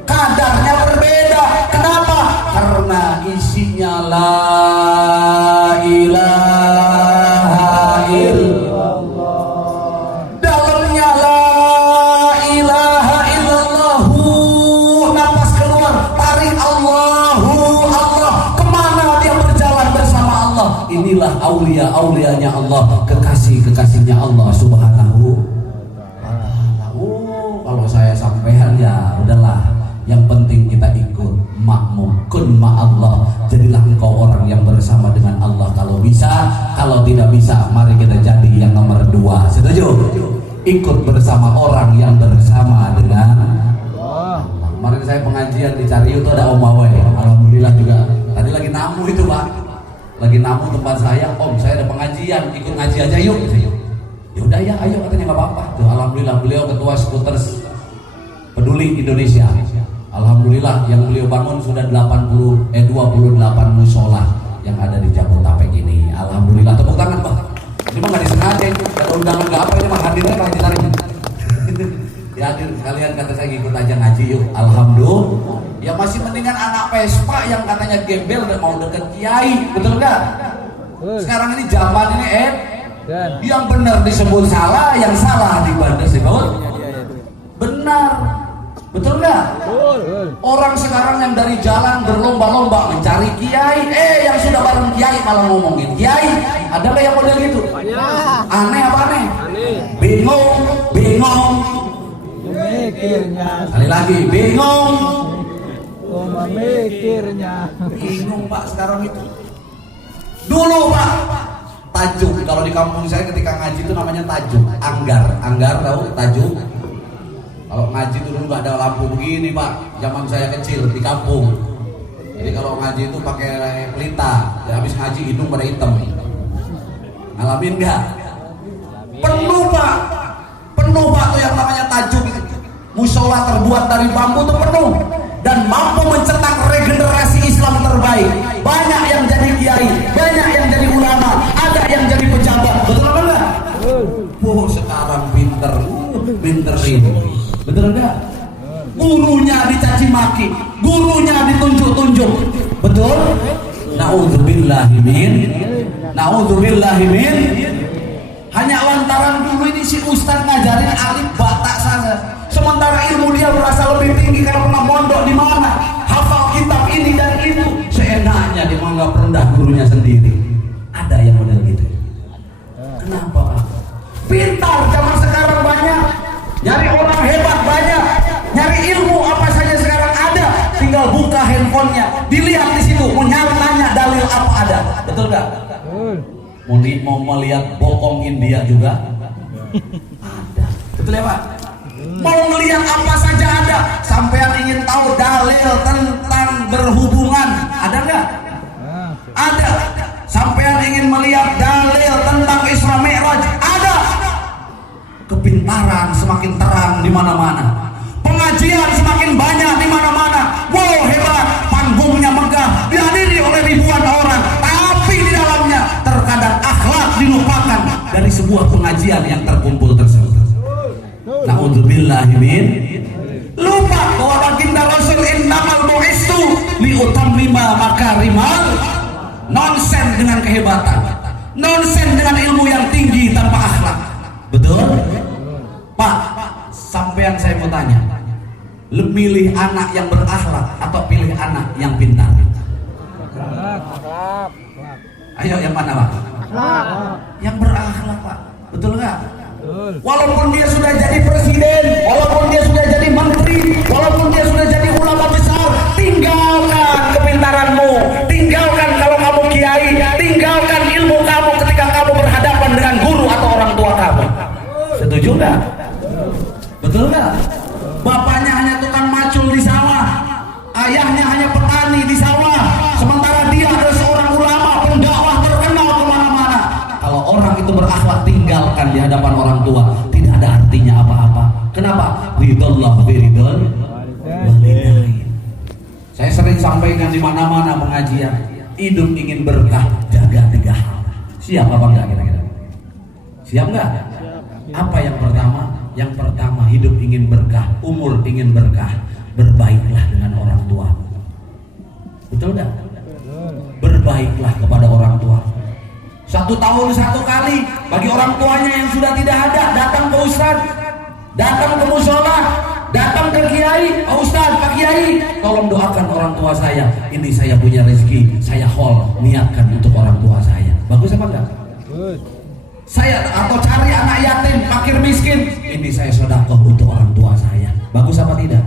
Kadarnya berbeda. Kenapa? Karena isinya la ilaha illallah, dalamnya la ilaha illallahu, napas keluar tarik Allahu Allah, kemana dia berjalan bersama Allah. Inilah aulia-aulianya Allah, kekasih-kekasihnya Allah subhanahu wa ta'ala. Kalau saya sampaikan ya udahlah, yang penting kita ikut makmum, kun ma'allah, jadilah engkau orang yang bersama dengan Allah kalau bisa. Kalau tidak bisa, mari kita jadi yang nomor 2. Setuju? Ikut bersama orang yang bersama dengan Allah. Kemarin saya pengajian di Cariu itu ada Om Awai, alhamdulillah juga. Tadi lagi namu itu, Pak, lagi namu tempat saya. Om, saya ada pengajian, ikut ngaji aja yuk. Ya udah ya, ayo, katanya nggak apa-apa. Tuh, alhamdulillah beliau ketua Scooters Peduli Indonesia. Alhamdulillah yang beliau bangun sudah 28 musola yang ada di Jabodetabek ini. Alhamdulillah, tepuk tangan, Pak. Ini mah nggak disengaja, itu ada undangan nggak apa, ini mah hadirnya Pak ditarik. Ya hadir kalian, kata saya ikut aja ngaji yuk. Alhamdulillah. Ya masih mendingan anak Vespa yang katanya gembel dan mau deket kiai, betul nggak? Sekarang ini zaman ini yang benar disebut salah, yang salah disebut benar. Betul nggak? Orang sekarang yang dari jalan berlomba-lomba mencari kiai, yang sudah bareng kiai malah ngomongin kiai. Ada nggak yang model gitu? Aneh apa aneh? Bingung. Sekali lagi, bingung. Bingung, Pak, sekarang itu. Dulu, Pak, tajuk. Kalau di kampung saya ketika ngaji itu namanya tajuk. Anggar tahu tajuk? Kalau ngaji itu dulu nggak ada lampu begini, Pak. Zaman saya kecil di kampung. Jadi kalau ngaji itu pakai pelita. Ya, habis ngaji hidung pada hitam. Ngalamin nggak? Penuh, Pak. Penuh, Pak, tuh yang namanya tajuk. Musola terbuat dari bambu itu penuh dan mampu mencetak regenerasi Islam terbaik. Banyak yang jadi kiai, banyak yang jadi ulama, ada yang jadi pejabat. Betul apa enggak? Sekarang pinterin. Betul enggak? Gurunya dicaci maki, gurunya ditunjuk-tunjuk. Betul? Na'udzubillahi min. Hanya lantaran dulu ini si ustaz ngajarin alif batak saja. Sementara ilmu dia berasa lebih tinggi karena pernah mondok di mana, hafal kitab ini dan itu. Seenaknya dia menganggap rendah gurunya sendiri. Ada yang model gitu. Kenapa, Pak? Pintar zaman sekarang banyak, nyari orang hebat banyak, nyari ilmu apa saja sekarang ada. Tinggal buka handphonenya, dilihat di situ, mau nyari nanya dalil apa ada. Betul nggak? Mau melihat bokong India juga ada. Betul ya, Pak? Mau ngelihat apa saja ada. Sampean ingin tahu dalil tentang berhubungan, ada nggak? Ada. Sampean ingin melihat dalil tentang Isra Mi'raj, ada. Kepintaran semakin terang di mana-mana. Pengajian semakin banyak di mana-mana. Wow, hebat. Panggungnya megah, dihadiri oleh ribuan orang. Tapi di dalamnya terkadang akhlak dilupakan dari sebuah pengajian yang terkumpul tersebut. Na'udzubillahi min. Lupa bahwa baginda Rasul innamal bu'istu liutammima makarimal. Nonsen dengan kehebatan, nonsen dengan ilmu yang tinggi tanpa akhlak. Betul? Pak, sampean saya mau tanya, milih anak yang berakhlak atau pilih anak yang pintar? Ayo, yang mana, Pak? Yang berakhlak, Pak. Betul nggak? Walaupun dia sudah jadi presiden, walaupun dia sudah jadi menteri, walaupun dia sudah jadi ulama besar, tinggalkan kepintaranmu, tinggalkan kalau kamu kiai, tinggalkan ilmu kamu ketika kamu berhadapan dengan guru atau orang tua kamu. Setuju nggak? Betul nggak? Bapaknya hanya tukang maco berakhlak, tinggalkan di hadapan orang tua, tidak ada artinya apa-apa. Kenapa? Ridallah biridal walidain. Saya sering sampaikan di mana-mana pengajian, hidup ingin berkah, jaga 3 hal. Siap apa enggak kira-kira? Siap enggak? Apa yang pertama? Yang pertama, hidup ingin berkah, umur ingin berkah, berbaiklah dengan orang tua. Betul enggak? Berbaiklah kepada orang tua. 1 tahun 1 kali bagi orang tuanya yang sudah tidak ada, datang ke ustaz, datang ke musola, datang ke kiai. Ustaz, Pak Kiai, tolong doakan orang tua saya, ini saya punya rezeki, saya haul, niatkan untuk orang tua saya. Bagus apa enggak? Saya atau cari anak yatim, fakir miskin, ini saya sedekah untuk orang tua saya. Bagus apa tidak?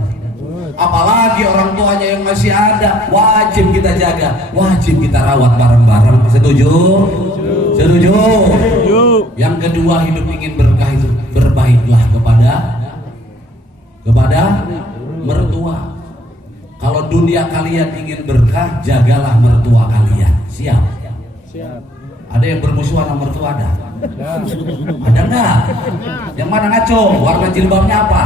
Apalagi orang tuanya yang masih ada, wajib kita jaga, wajib kita rawat bareng-bareng. Setuju? Setuju? Yang kedua, hidup ingin berkah itu berbaiklah kepada mertua. Kalau dunia kalian ingin berkah, jagalah mertua kalian. Siap? Ada yang bermusuhan sama mertua ada? Ada enggak? Yang mana ngaco? Warna jilbabnya apa?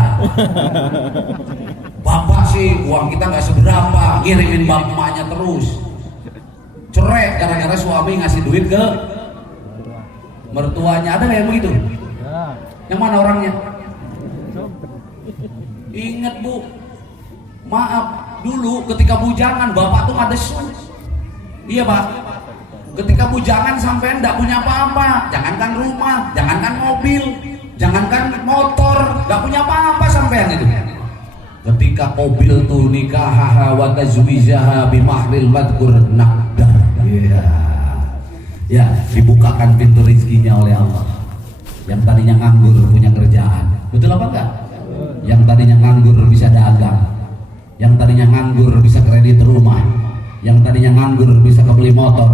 Bapak sih uang kita nggak seberapa, ngirimin bapaknya terus. Cerai gara-gara suami ngasih duit ke mertuanya. Ada nggak yang begitu? Yang mana orangnya? Ingat Bu, maaf, dulu ketika bujangan bapak tuh ngadesu. Iya Pak, ketika bujangan sampai ndak punya apa-apa, jangankan rumah, jangankan mobil, jangankan motor, nggak punya apa-apa sampean itu. Ketika mobil tuh nikahaha wa tazwijaha bimahril madkur naqdar. Ya, dibukakan pintu rezekinya oleh Allah. Yang tadinya nganggur punya kerjaan. Betul apa enggak? Yang tadinya nganggur bisa dagang. Yang tadinya nganggur bisa kredit rumah. Yang tadinya nganggur bisa kebeli motor.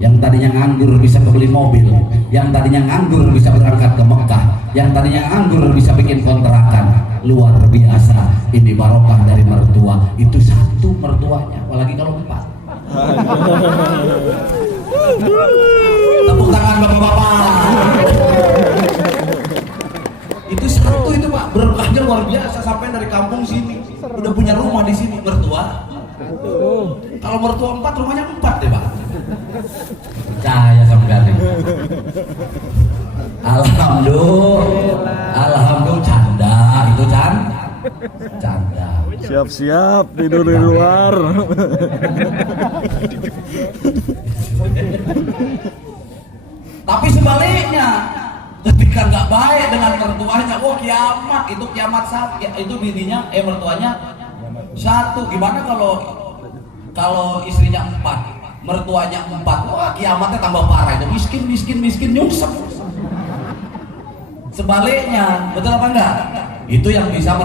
Yang tadinya nganggur bisa kebeli mobil. Yang tadinya nganggur bisa berangkat ke Mekah. Yang tadinya nganggur bisa bikin kontrakan. Luar biasa, ini barokah dari mertua. Itu 1 mertuanya, apalagi kalau 4. Tepuk tangan bapak-bapak. Itu 1 itu Pak, berkahnya luar biasa. Sampai dari kampung sini udah punya rumah di sini mertua. Kalau mertua 4, rumahnya 4 deh Pak. Percaya sama kali. Alhamdulillah canda itu canda. Siap-siap tidur di luar. Tapi sebaliknya, ketika nggak baik dengan mertuanya, oh kiamat, itu kiamat sakit, itu bininya, mertuanya 1. Gimana kalau istrinya 4, mertuanya 4, wah kiamatnya tambah parah, itu miskin nyungsep. Sebaliknya, betul apa enggak? Itu yang bisa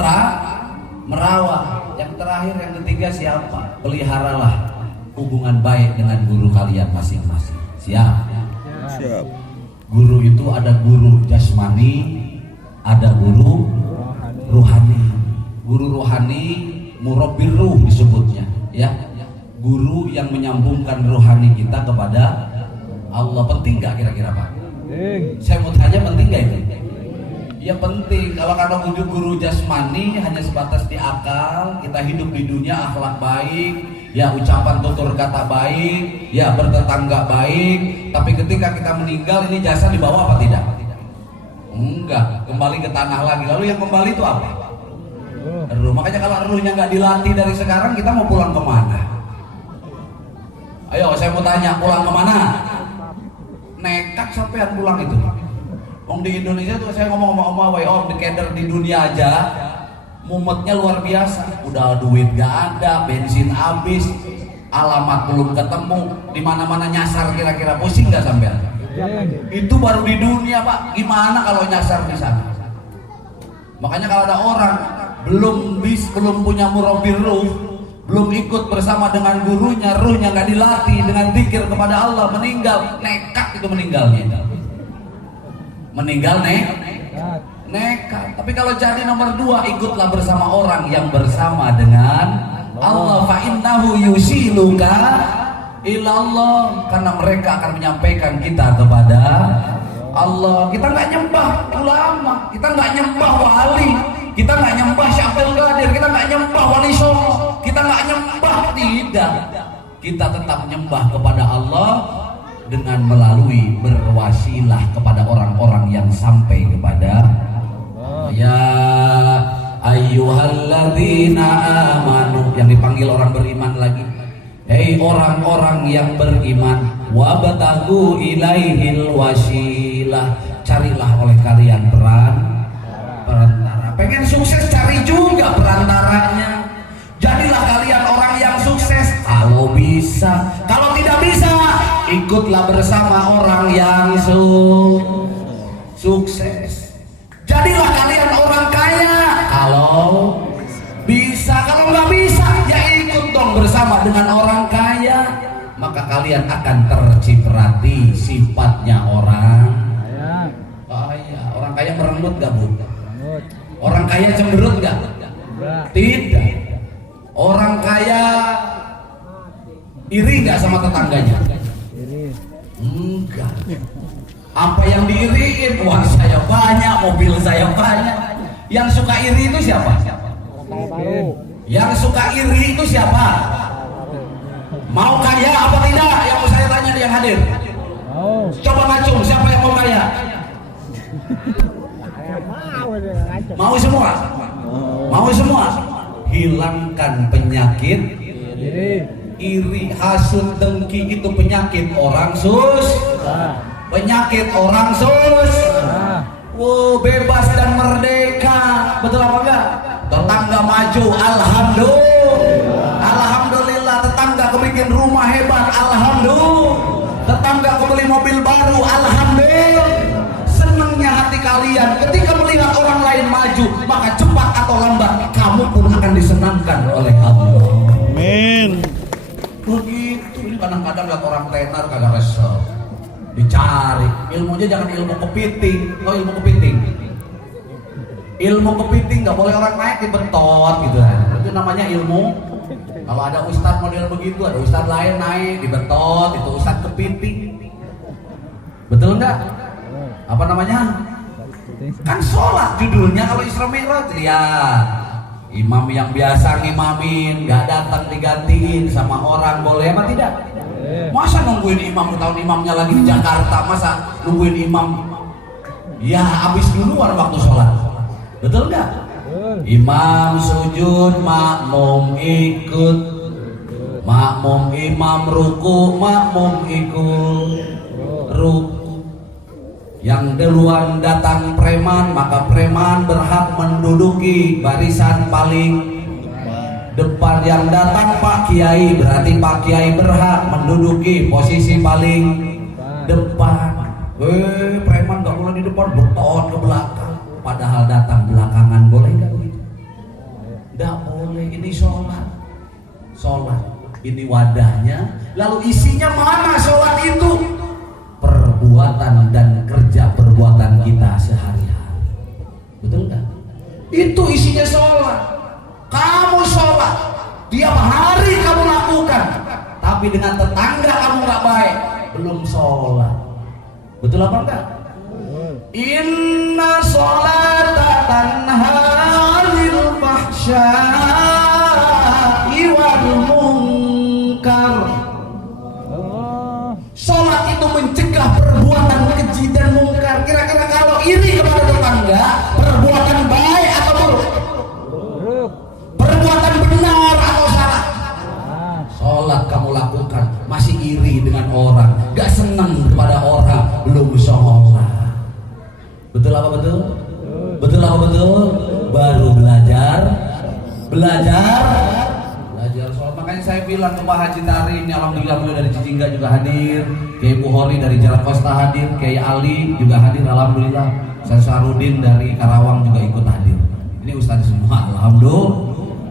merawat. Yang terakhir, yang ketiga siapa? Peliharalah hubungan baik dengan guru kalian masing-masing. Siap? Siap. Guru itu ada guru jasmani, ada guru ruhani. Guru ruhani murabbir ruh disebutnya, ya. Guru yang menyambungkan rohani kita kepada Allah. Penting nggak kira-kira Pak? Saya mau tanya, penting nggak itu? Ya penting. Kalau karena wujud guru jasmani hanya sebatas di akal, kita hidup di dunia akhlak baik, ya ucapan tutur kata baik, ya bertetangga baik. Tapi ketika kita meninggal, ini jasa dibawa apa tidak? Enggak, kembali ke tanah lagi. Lalu yang kembali itu apa? Ruh. Makanya kalau ruhnya nggak dilatih dari sekarang, kita mau pulang kemana? Ayo saya mau tanya, pulang kemana? Nekat sampean pulang itu. Om di Indonesia tuh saya ngomong sama Om, dekeder di dunia aja mumetnya luar biasa. Udah duit gak ada, bensin habis, alamat belum ketemu, di mana-mana nyasar. Kira-kira pusing nggak sampean? Itu baru di dunia Pak. Gimana kalau nyasar di sana? Makanya kalau ada orang belum punya murabbir ruh, belum ikut bersama dengan gurunya, ruhnya nggak dilatih dengan zikir kepada Allah, meninggal nekat. Itu meninggalnya nekat. Tapi kalau jadi nomor 2, ikutlah bersama orang yang bersama dengan Allah. Fa innahu yusiluka ilallah, karena mereka akan menyampaikan kita kepada Allah, kita nggak nyembah ulama, kita nggak nyembah wali, kita nggak nyembah Syekh Abdul Qadir, kita nggak nyembah Wali Songo, kita nggak nyembah, tidak. Kita tetap nyembah kepada Allah dengan melalui berwasilah kepada orang-orang yang sampai kepada ya ayyuhalladzina amanu, yang dipanggil orang beriman lagi. Hei orang-orang yang beriman, wabtagu ilaihil wasilah, carilah oleh kalian perantara. Pengen sukses, cari juga perantaranya. Jadilah kalian orang yang sukses kalau bisa. Kalau tidak bisa, ikutlah bersama orang yang sukses. Jadilah kalian orang kaya kalau bisa. Kalau nggak bisa, ya ikut dong bersama dengan orang kaya. Maka kalian akan terciprati sifatnya orang kaya. Orang kaya merenggut gak, Bu? Orang kaya cemberut gak? Tidak. Orang kaya iri gak sama tetangganya? Enggak. Apa yang diiriin? Uang saya banyak, mobil saya banyak. Yang suka iri itu siapa? Yang suka iri itu siapa? Mau kaya apa tidak? Yang mau saya tanya yang hadir. Coba ngacung, siapa yang mau kaya? Mau semua? Mau semua? Hilangkan penyakit iri, hasud, dengki, itu penyakit orang penyakit orang wow, bebas dan merdeka. Betul apa enggak? Tetangga maju, alhamdulillah. Tetangga kebikin rumah hebat, alhamdulillah. Tetangga kebeli mobil baru, alhamdulillah. Senangnya hati kalian ketika melihat orang lain maju, maka cepat atau lambat kamu pun akan disenangkan oleh Allah. Amin. Begitu. Ini kadang-kadang lihat orang tenar kagak resep, dicari ilmunya, jangan ilmu kepiting. Kalau ilmu kepiting nggak boleh orang naik dibentot gitu kan. Itu namanya ilmu. Kalau ada ustadz model begitu, ada ustadz lain naik dibentot, itu ustadz kepiting. Betul nggak? Apa namanya? Kan sholat judulnya. Kalau Isra Mi'raj, lihat imam yang biasa ngimamin nggak datang digantiin sama orang, boleh apa tidak? Masa nungguin imam, tahun imamnya lagi di Jakarta, masa nungguin imam? Ya habis duluan waktu sholat. Betul nggak? Imam sujud, makmum ikut. Makmum imam ruku, makmum ikut ruku. Yang duluan datang preman, maka preman berhak menduduki barisan paling depan. Yang datang Pak Kiai, berarti Pak Kiai berhak menduduki posisi paling depan. Preman gak boleh di depan, beton ke belakang. Padahal datang belakangan, boleh nggak begitu? Nggak boleh. Ini sholat, ini wadahnya. Lalu isinya mana sholat itu? Perbuatan dan kerja perbuatan kita sehari-hari. Betul nggak? Itu isinya sholat. Kamu sholat, tiap hari kamu lakukan, tapi dengan tetangga kamu nggak baik, belum sholat. Betul apa enggak? Inna sholata tanha 'anil fahsya'i wal munkar. Sholat itu mencegah perbuatan keji dan mungkar. Kira-kira kalau iri kepada tetangga, perbuatan baik atau buruk? Perbuatan benar atau salah? Sholat kamu lakukan, masih iri dengan orang, gak senang kepada orang, belum sholat. Betul apa betul? Betul apa betul? Baru belajar sholat. Makanya saya bilang ke Pak Haji Tari ini, alhamdulillah beliau dari Cicingga juga hadir, Kiai Bukhari dari Jalan Kosta hadir, Kiai Ali juga hadir, alhamdulillah. Saya Sarudin dari Karawang juga ikut hadir. Ini ustaz semua,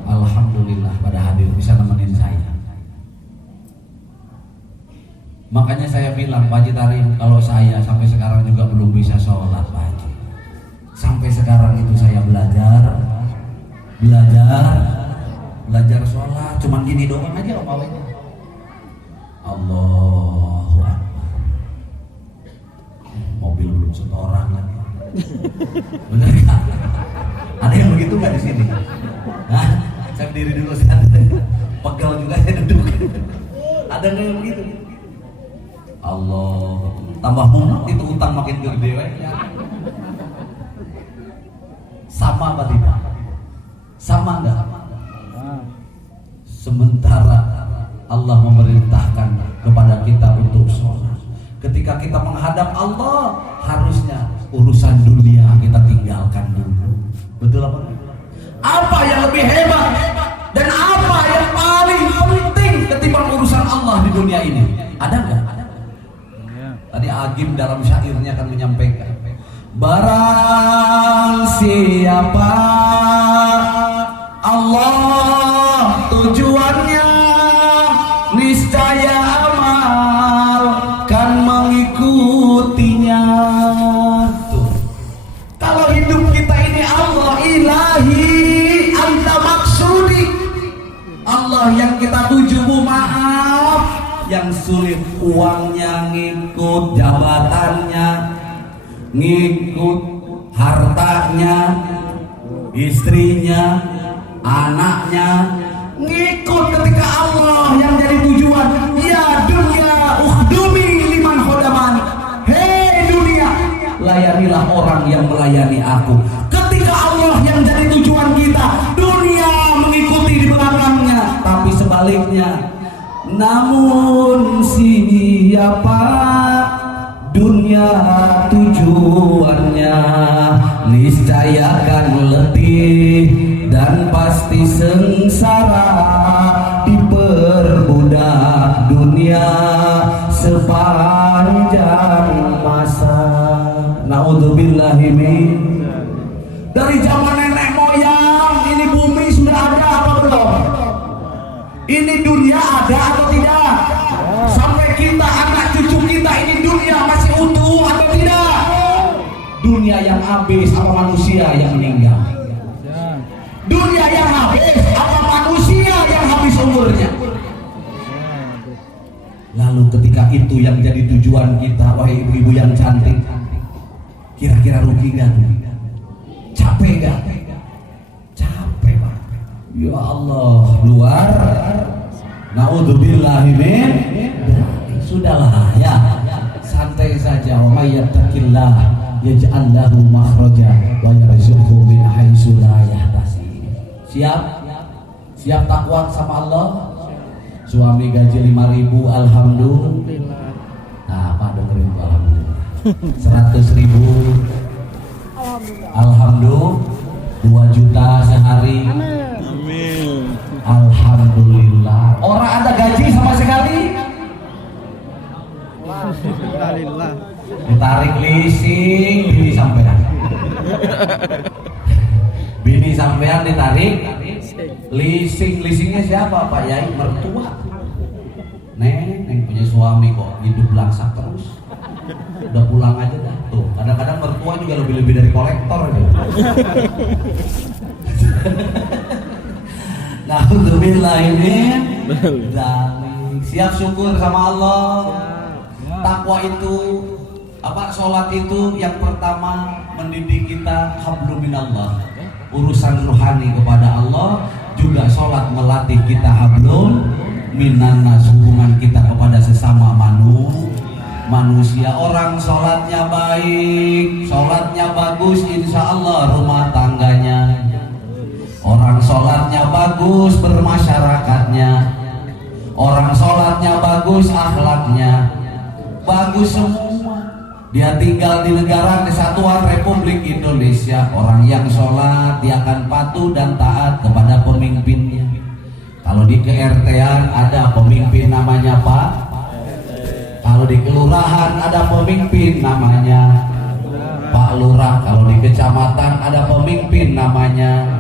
alhamdulillah pada hadir, bisa nemenin saya. Makanya saya bilang, Pak Haji Tari, kalau saya sampai sekarang juga belum bisa sholat, Pak Haji. Sampai sekarang itu saya belajar sholat, cuman gini doang aja umpamanya. Allahu Akbar. Mobil belum selesai. Benar nggak? Ada yang begitu nggak di sini? Hah? Saya berdiri dulu saat pegel juga saya duduk. Ada nggak yang begitu? Allah, tambah mumet itu utang makin gede ya. Sama apa tidak? Sama enggak? Sementara Allah memerintahkan kepada kita untuk sholat. Ketika kita menghadap Allah, harusnya urusan dunia kita tinggalkan dulu. Betul apa? Apa yang lebih hebat dan apa yang paling penting ketimbang urusan Allah di dunia ini? Ada nggak? Tadi Agim dalam syairnya akan menyampaikan, barang siapa Allah tujuannya, niscaya amal kan mengikutinya. Tuh. Kalau hidup kita ini Allah ilahi anta maksudi, Allah yang kita tuju, maaf, yang sulit uangnya ngikut jabatannya, ngikut hartanya, istrinya, anaknya, ngikut ketika Allah yang jadi tujuan. Ya dunia ukhdumi liman khodaman, hei dunia, layanilah orang yang melayani aku. Ketika Allah yang jadi tujuan kita, dunia mengikuti di belakangnya. Tapi sebaliknya, namun siapa dunia tujuannya, niscaya akan letih dan pasti sengsara, diperbudak dunia sepanjang masa. Naudzubillahi min. Dari zaman nenek moyang ini bumi sudah ada apa belum? Ini dunia ada atau tidak? Sampai kita, anak cucu kita, ini dunia masih utuh atau tidak? Dunia yang habis apa manusia yang meninggal? Dunia yang habis apa manusia yang habis umurnya? Lalu ketika itu yang jadi tujuan kita, wahai ibu-ibu yang cantik, kira-kira rugi gak? Capek gak? Capek Pak. Ya Allah, luar. Naudzubillahi min. Sudahlah ya, santai saja. Wa may yattaqillah yaj'al lahu makhraja wa yarzuqhu min haitsu la yahtasib. Siap? Siap takwa sama Allah? Suami gaji 5.000, alhamdulillah. Nah, Pak dengerin tuh, alhamdulillah. 100.000, alhamdulillah. 2 juta sehari, Amin. alhamdulillah. Orang ada gaji sama sekali, Alhamdulillah. ditarik leasing, bini sampean. Bini sampean ditarik leasing. Leasingnya siapa Pak Yai? Mertua. Neng punya suami kok hidup langsak terus. Udah pulang aja dah. Tuh, kadang-kadang mertua juga lebih dari kolektor gitu. Nah, alhamdulillah ini siap syukur sama Allah. Takwa itu apa? Sholat itu yang pertama mendidik kita hablum minallah, urusan rohani kepada Allah. Juga sholat melatih kita hablum minannas, hubungan kita kepada sesama manusia. Orang sholatnya baik, sholatnya bagus, insya Allah rumah tangganya. Orang sholatnya bagus, bermasyarakatnya. Orang sholatnya bagus, akhlaknya bagus semua. Dia tinggal di negara Kesatuan Republik Indonesia. Orang yang sholat, dia akan patuh dan taat kepada pemimpinnya. Kalau di KRT-an ada pemimpin namanya Pak. Kalau di kelurahan ada pemimpin namanya Pak Lurah. Kalau di kecamatan ada pemimpin namanya.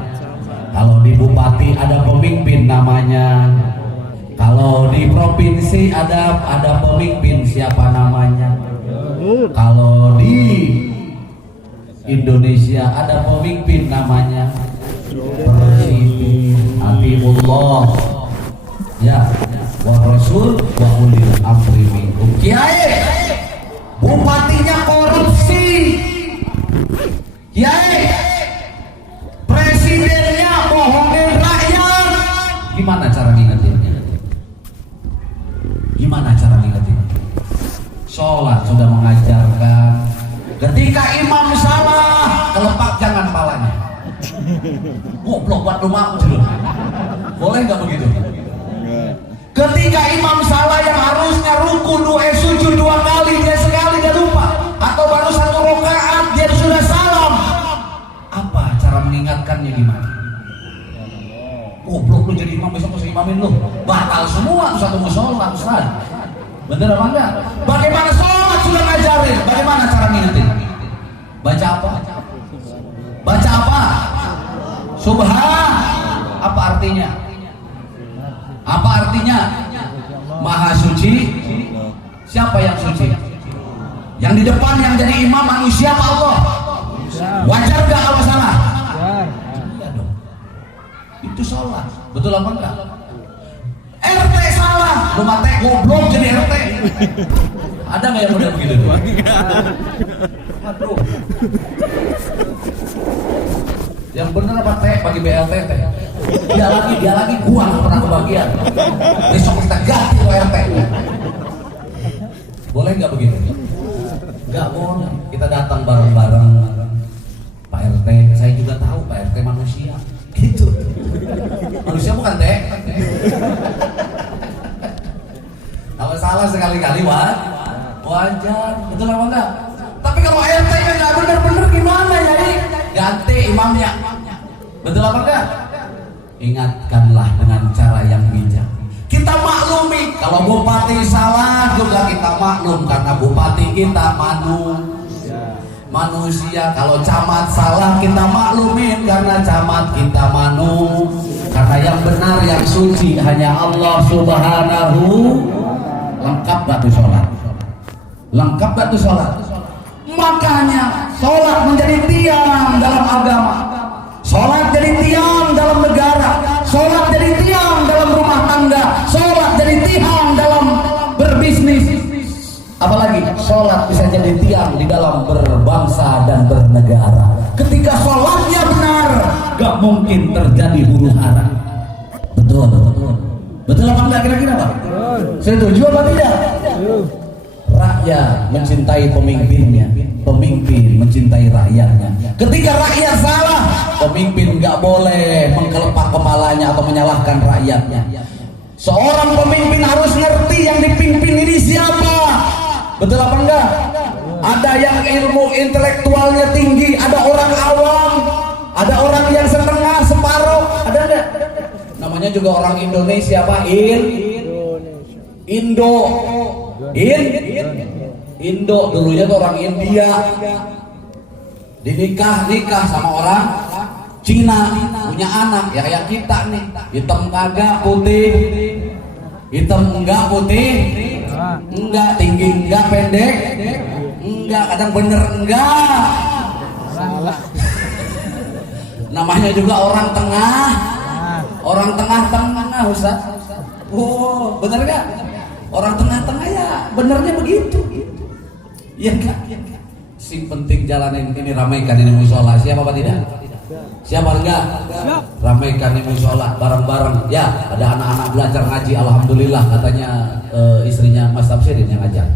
Kalau di bupati ada pemimpin namanya. Kalau di provinsi ada pemimpin siapa namanya. Kalau di Indonesia ada pemimpin namanya Presiden. Atiullah ya wa rasul wa ulil amri minkum. Kiai bupatinya korupsi, Kiai, presidennya bohongin rakyat. Gimana cara ngingetinnya? Gimana cara ngingetin? Sholat sudah mengajarkan, ketika imam salah, kelepak jangan palanya. Goblok buat rumahmu dulu. Boleh nggak begitu? Ketika imam salah yang harusnya ruku sujud 2 kali, dia sekali dia lupa, atau baru 1 rakaat dia sudah salam. Apa cara mengingatkannya gimana? Goblok lu jadi imam, besok saya imamin lu. Batal semua tuh satu musola, Ustaz. Bener apa enggak? Bagaimana sholat sudah ngajarin? Bagaimana cara ngingetin? Baca apa? Baca apa? Subhan. Apa artinya? Apa artinya? Maha suci. Siapa yang suci? Yang di depan yang jadi imam manusia apa Allah? Wajar gak apa salah? Iya dong. Itu sholat. Betul apa enggak? RT salah. Lu mate goblok jadi RT. Ada nggak yang model begitu tuh? Aduh. Yang bener apa teh bagi BLT teh? Dia lagi gua nggak pernah kebagian. Besok kita ganti tuh RT. Boleh nggak begitu? Nggak boleh. Kita datang bareng-bareng. Pak RT, saya juga tahu Pak RT manusia. Gitu. Manusia bukan teh. Kalau salah sekali-kali wajar. Betul apa enggak? Tapi kalau RT nya nggak bener-bener gimana ya? Ganti imamnya. Betul apa enggak? Ingatkanlah dengan cara yang bijak. Kita maklumi kalau bupati salah juga kita maklum karena bupati kita manusia. Kalau camat salah kita maklumin karena camat kita karena yang benar yang suci hanya Allah Subhanahu. Lengkap gak tuh sholat? Lengkap gak tuh sholat? Makanya sholat menjadi tiang dalam agama, sholat jadi tiang dalam negara, sholat jadi tiang dalam rumah tangga, sholat jadi tiang dalam berbisnis. Apalagi sholat bisa jadi tiang di dalam berbangsa dan bernegara. Ketika sholatnya benar, gak mungkin terjadi huru hara. Betul. Betul apa enggak kira-kira Pak? Setuju apa tidak? Rakyat mencintai pemimpinnya, pemimpin mencintai rakyatnya. Ketika rakyat salah, pemimpin nggak boleh mengkelepah kepalanya atau menyalahkan rakyatnya. Seorang pemimpin harus ngerti yang dipimpin ini siapa. Betul apa enggak? Ada yang ilmu intelektualnya tinggi, ada orang awam, ada orang yang setengah, separuh, ada enggak? Namanya juga orang Indonesia Pak. Indo dulunya tuh orang India, nikah sama orang Cina, punya anak ya kayak kita nih, hitam kagak putih, hitam enggak putih, enggak tinggi enggak pendek, enggak kadang bener enggak, salah. Namanya juga orang tengah Ustaz. Oh bener gak? Orang tengah-tengah ya benernya begitu. Iya kan? Si penting jalanin ini, ramaikan ini musola. Siapa apa tidak? Siapa enggak? Ramaikan ini musola bareng-bareng. Ya ada anak-anak belajar ngaji. Alhamdulillah katanya istrinya Mas Tafsirin yang ngajar.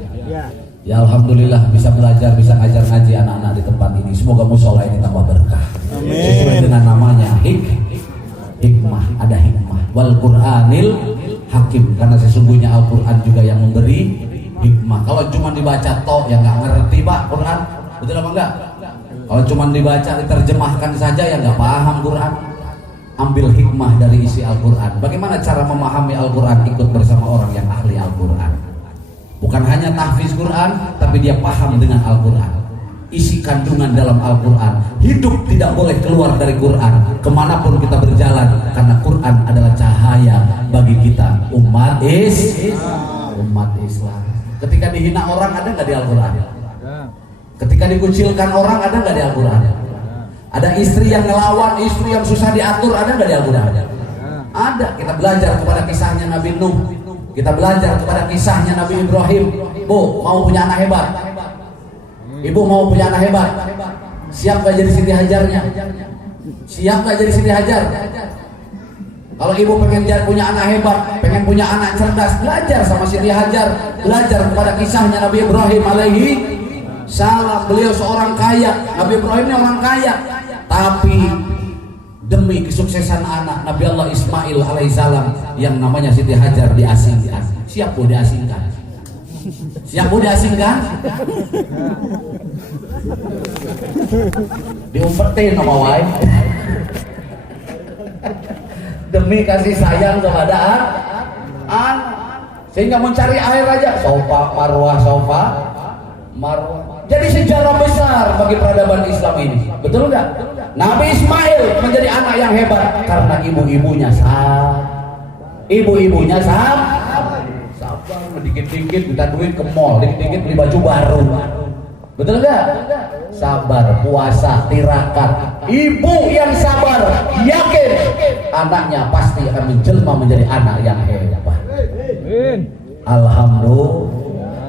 Ya alhamdulillah bisa belajar, bisa ngajar ngaji anak-anak di tempat ini. Semoga musola ini tambah berkah. Sesuai dengan namanya hikmah, ada hikmah. Wal Qur'anil Hakim, karena sesungguhnya Al-Quran juga yang memberi hikmah. Kalau cuma dibaca toh ya nggak ngerti Pak Quran. Betul apa enggak? Kalau cuma dibaca diterjemahkan saja ya nggak paham Quran. Ambil hikmah dari isi Al-Quran. Bagaimana cara memahami Al-Quran? Ikut bersama orang yang ahli Al-Quran. Bukan hanya tahfiz Quran, tapi dia paham dengan Al-Quran, isi kandungan dalam Al-Quran. Hidup tidak boleh keluar dari Quran kemanapun kita berjalan, karena Quran adalah cahaya bagi kita umat Islam. Ketika dihina orang ada nggak di Al-Quran? Ketika dikucilkan orang ada nggak di Al-Quran? Ada istri yang ngelawan, istri yang susah diatur, ada nggak di Al-Quran? Ada. Kita belajar kepada kisahnya Nabi Nuh, kita belajar kepada kisahnya Nabi Ibrahim. Bu, mau punya anak hebat? Ibu mau punya anak hebat? Siap gak jadi Siti Hajarnya? Siap gak jadi Siti Hajar? Kalau ibu pengen punya anak hebat, pengen punya anak cerdas, belajar sama Siti Hajar, belajar kepada kisahnya Nabi Ibrahim alaihi salam. Beliau seorang kaya, Nabi Ibrahim ini orang kaya, tapi demi kesuksesan anak Nabi Allah Ismail alaihissalam yang namanya Siti Hajar diasingkan. Siap bu diasingkan? Siap bu diasingkan? Diumpetin sama wae demi kasih sayang kepada anak, sehingga mencari air aja sofa marwah. Jadi sejarah besar bagi peradaban Islam ini, betul nggak? Nabi Ismail menjadi anak yang hebat karena ibunya sabar, dikit-dikit minta duit ke mall, dikit-dikit beli baju baru, betul nggak? Sabar, puasa, tirakat. Ibu yang sabar yakin anaknya pasti akan menjelma menjadi anak yang hebat. Alhamdulillah.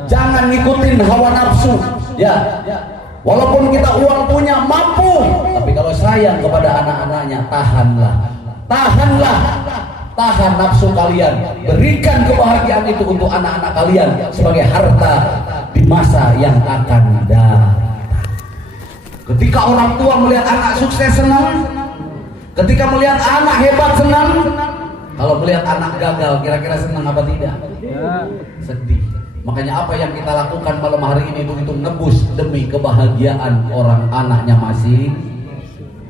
Jangan ngikutin hawa nafsu ya. Walaupun kita uang punya mampu, tapi kalau sayang kepada anak-anaknya, tahan nafsu kalian, berikan kebahagiaan itu untuk anak-anak kalian sebagai harta di masa yang akan datang. Ketika orang tua melihat anak sukses senang, ketika melihat anak hebat senang, kalau melihat anak gagal kira-kira senang apa tidak? Sedih. Makanya apa yang kita lakukan malam hari ini itu nebus demi kebahagiaan orang anaknya masih.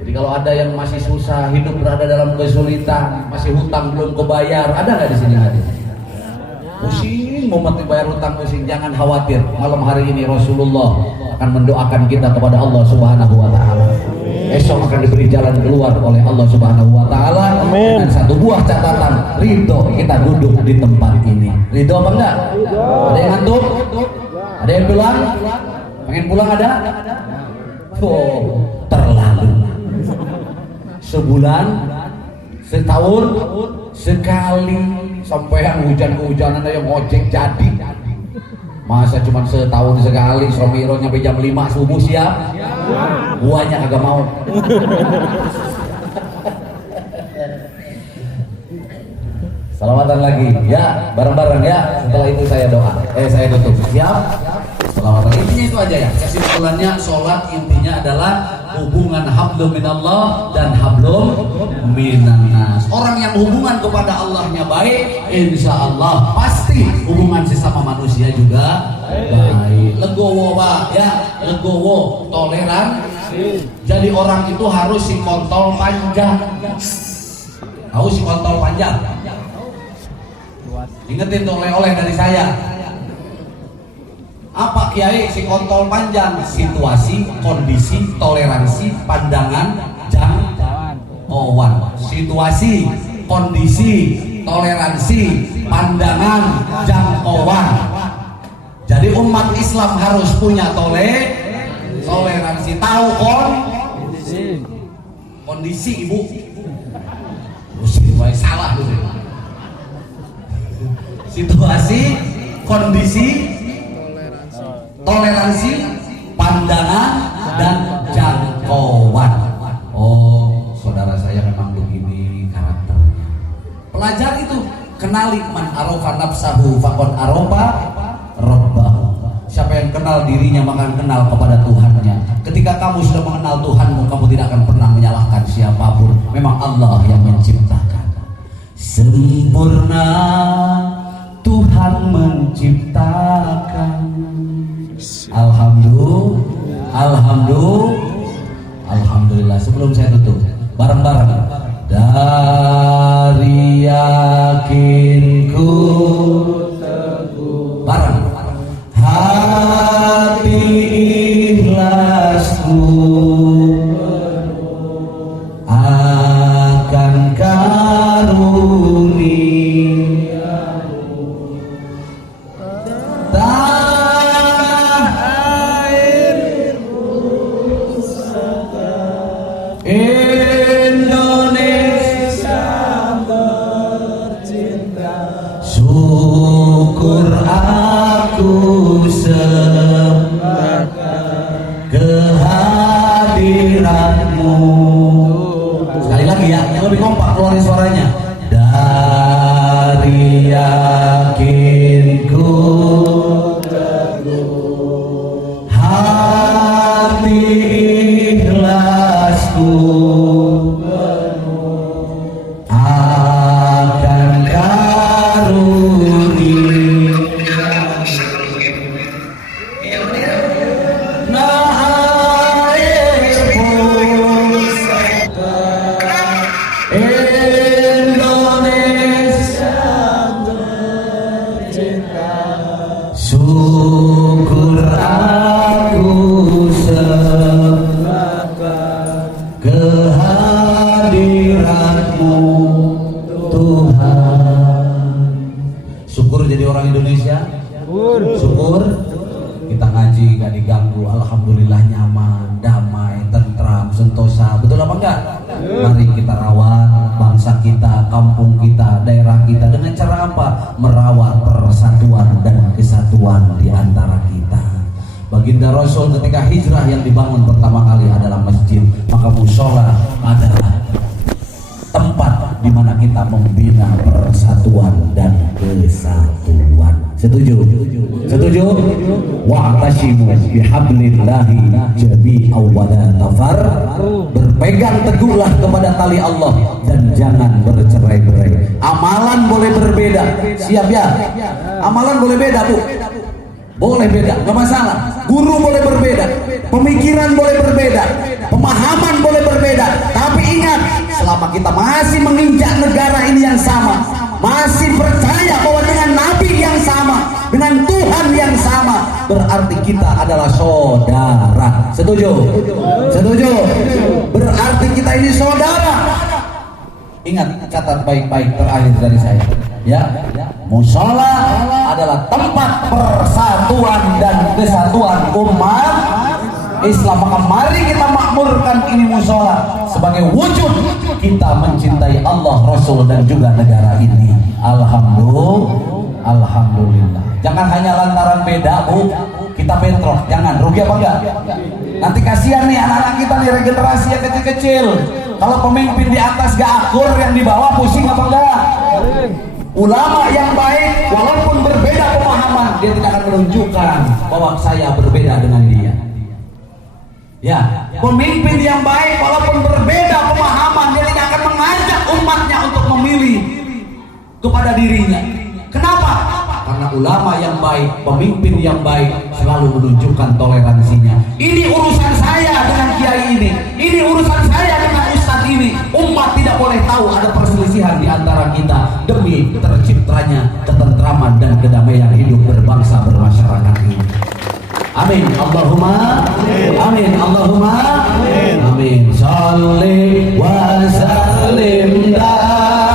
Jadi kalau ada yang masih susah, hidup berada dalam kesulitan, masih hutang belum kebayar, ada nggak di sini hadir? Pusing, mau mati bayar hutang pusing, jangan khawatir. Malam hari ini Rasulullah akan mendoakan kita kepada Allah Subhanahu wa taala. Esok akan diberi jalan keluar oleh Allah Subhanahu wa taala dengan satu buah catatan, ridho kita duduk di tempat ini. Ridho apa enggak? Ada yang ngantuk? Ada yang pulang? Pengen pulang ada? Oh, terlalu. Sebulan, setahun, sekali, sampai yang hujan-kehujanan ada yang ngojek jadi. Masa cuma setahun sekali, Somiro nyampe jam 5 subuh siap? Buahnya kagak mau. Selamatan lagi, ya bareng-bareng ya. Setelah itu saya doa, saya tutup. Siap? Selamatan. Intinya itu aja ya. Kesimpulannya sholat intinya adalah hubungan hablum minallah dan hablum minannas. Orang yang hubungan kepada Allahnya baik, insya Allah pasti hubungan sesama manusia juga baik. Legowo pak ya, legowo, toleran. Jadi orang itu harus si kontol panjang. Tahu si kontol panjang? Ingetin tuh oleh-oleh dari saya. Apa kiai si kontol panjang? Situasi, kondisi, toleransi, pandangan, jangkauan. Situasi, kondisi, toleransi, pandangan, jangkauan. Jadi umat Islam harus punya toleransi. Tahu kondisi ibu. Salah dulu. Situasi, kondisi, toleransi, pandangan, dan jangkauan. Oh, saudara saya memang begini karakternya. Pelajar itu kenali man arofa nafsahu faqad arofa rabbahu. Siapa yang kenal dirinya maka kenal kepada Tuhannya. Ketika kamu sudah mengenal Tuhanmu, kamu tidak akan pernah menyalahkan siapapun. Memang Allah yang menciptakan. Sempurna Tuhan menciptakan. Alhamdulillah. Sebelum saya tutup, bareng-bareng. Dari yakinku bareng. Hati ikhlasku akan Indonesia enggak? Mari kita rawat bangsa kita, kampung kita, daerah kita dengan cara apa? Merawat persatuan dan kesatuan di antara kita. Baginda Rasul ketika hijrah yang dibangun pertama kali adalah masjid, maka musola adalah tempat di mana kita membina persatuan dan kesatuan. Setuju? Setuju? Wa'tasimu bihablillahi jami'an wa la tafarraqu. Berpegang teguhlah kepada tali Allah dan jangan bercerai-berai. Amalan boleh berbeda. Siap ya? Amalan boleh beda, Bu. Boleh beda, nggak masalah. Guru boleh berbeda, pemikiran boleh berbeda, pemahaman boleh berbeda. Tapi ingat, selama kita masih menginjak negara ini yang sama, masih percaya bahwa dengan Nabi yang sama, dengan Tuhan yang sama, berarti kita adalah saudara. Setuju? Setuju? Berarti kita ini saudara. Ingat, catat baik-baik terakhir dari saya. Ya, musola adalah tempat persatuan dan kesatuan umat Islam. Maka mari kita makmurkan ini musola sebagai wujud kita mencintai Allah, Rasul dan juga negara ini. Alhamdulillah. Jangan hanya lantaran beda, Bu, kita bentrok. Jangan, rugi apa enggak? Nanti kasihan nih anak-anak kita nih, regenerasi yang kecil-kecil. Kalau pemimpin di atas gak akur, yang di bawah pusing apa enggak? Ulama yang baik walaupun berbeda pemahaman, dia tidak akan menunjukkan bahwa saya berbeda dengan dia. Ya, pemimpin yang baik walaupun berbeda pemahaman, dia tidak akan mengajak umatnya untuk memilih kepada dirinya. Kenapa? Karena ulama yang baik, pemimpin yang baik selalu menunjukkan toleransinya. Ini urusan saya dengan kiai ini urusan saya dengan ustadz ini. Umat tidak boleh tahu ada perselisihan di antara kita demi terciptanya ketentraman dan kedamaian hidup berbangsa bermasyarakat ini. Amin. Allahumma amin. Allahumma amin. Shalli wa sallim daiman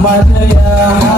Muhammad ya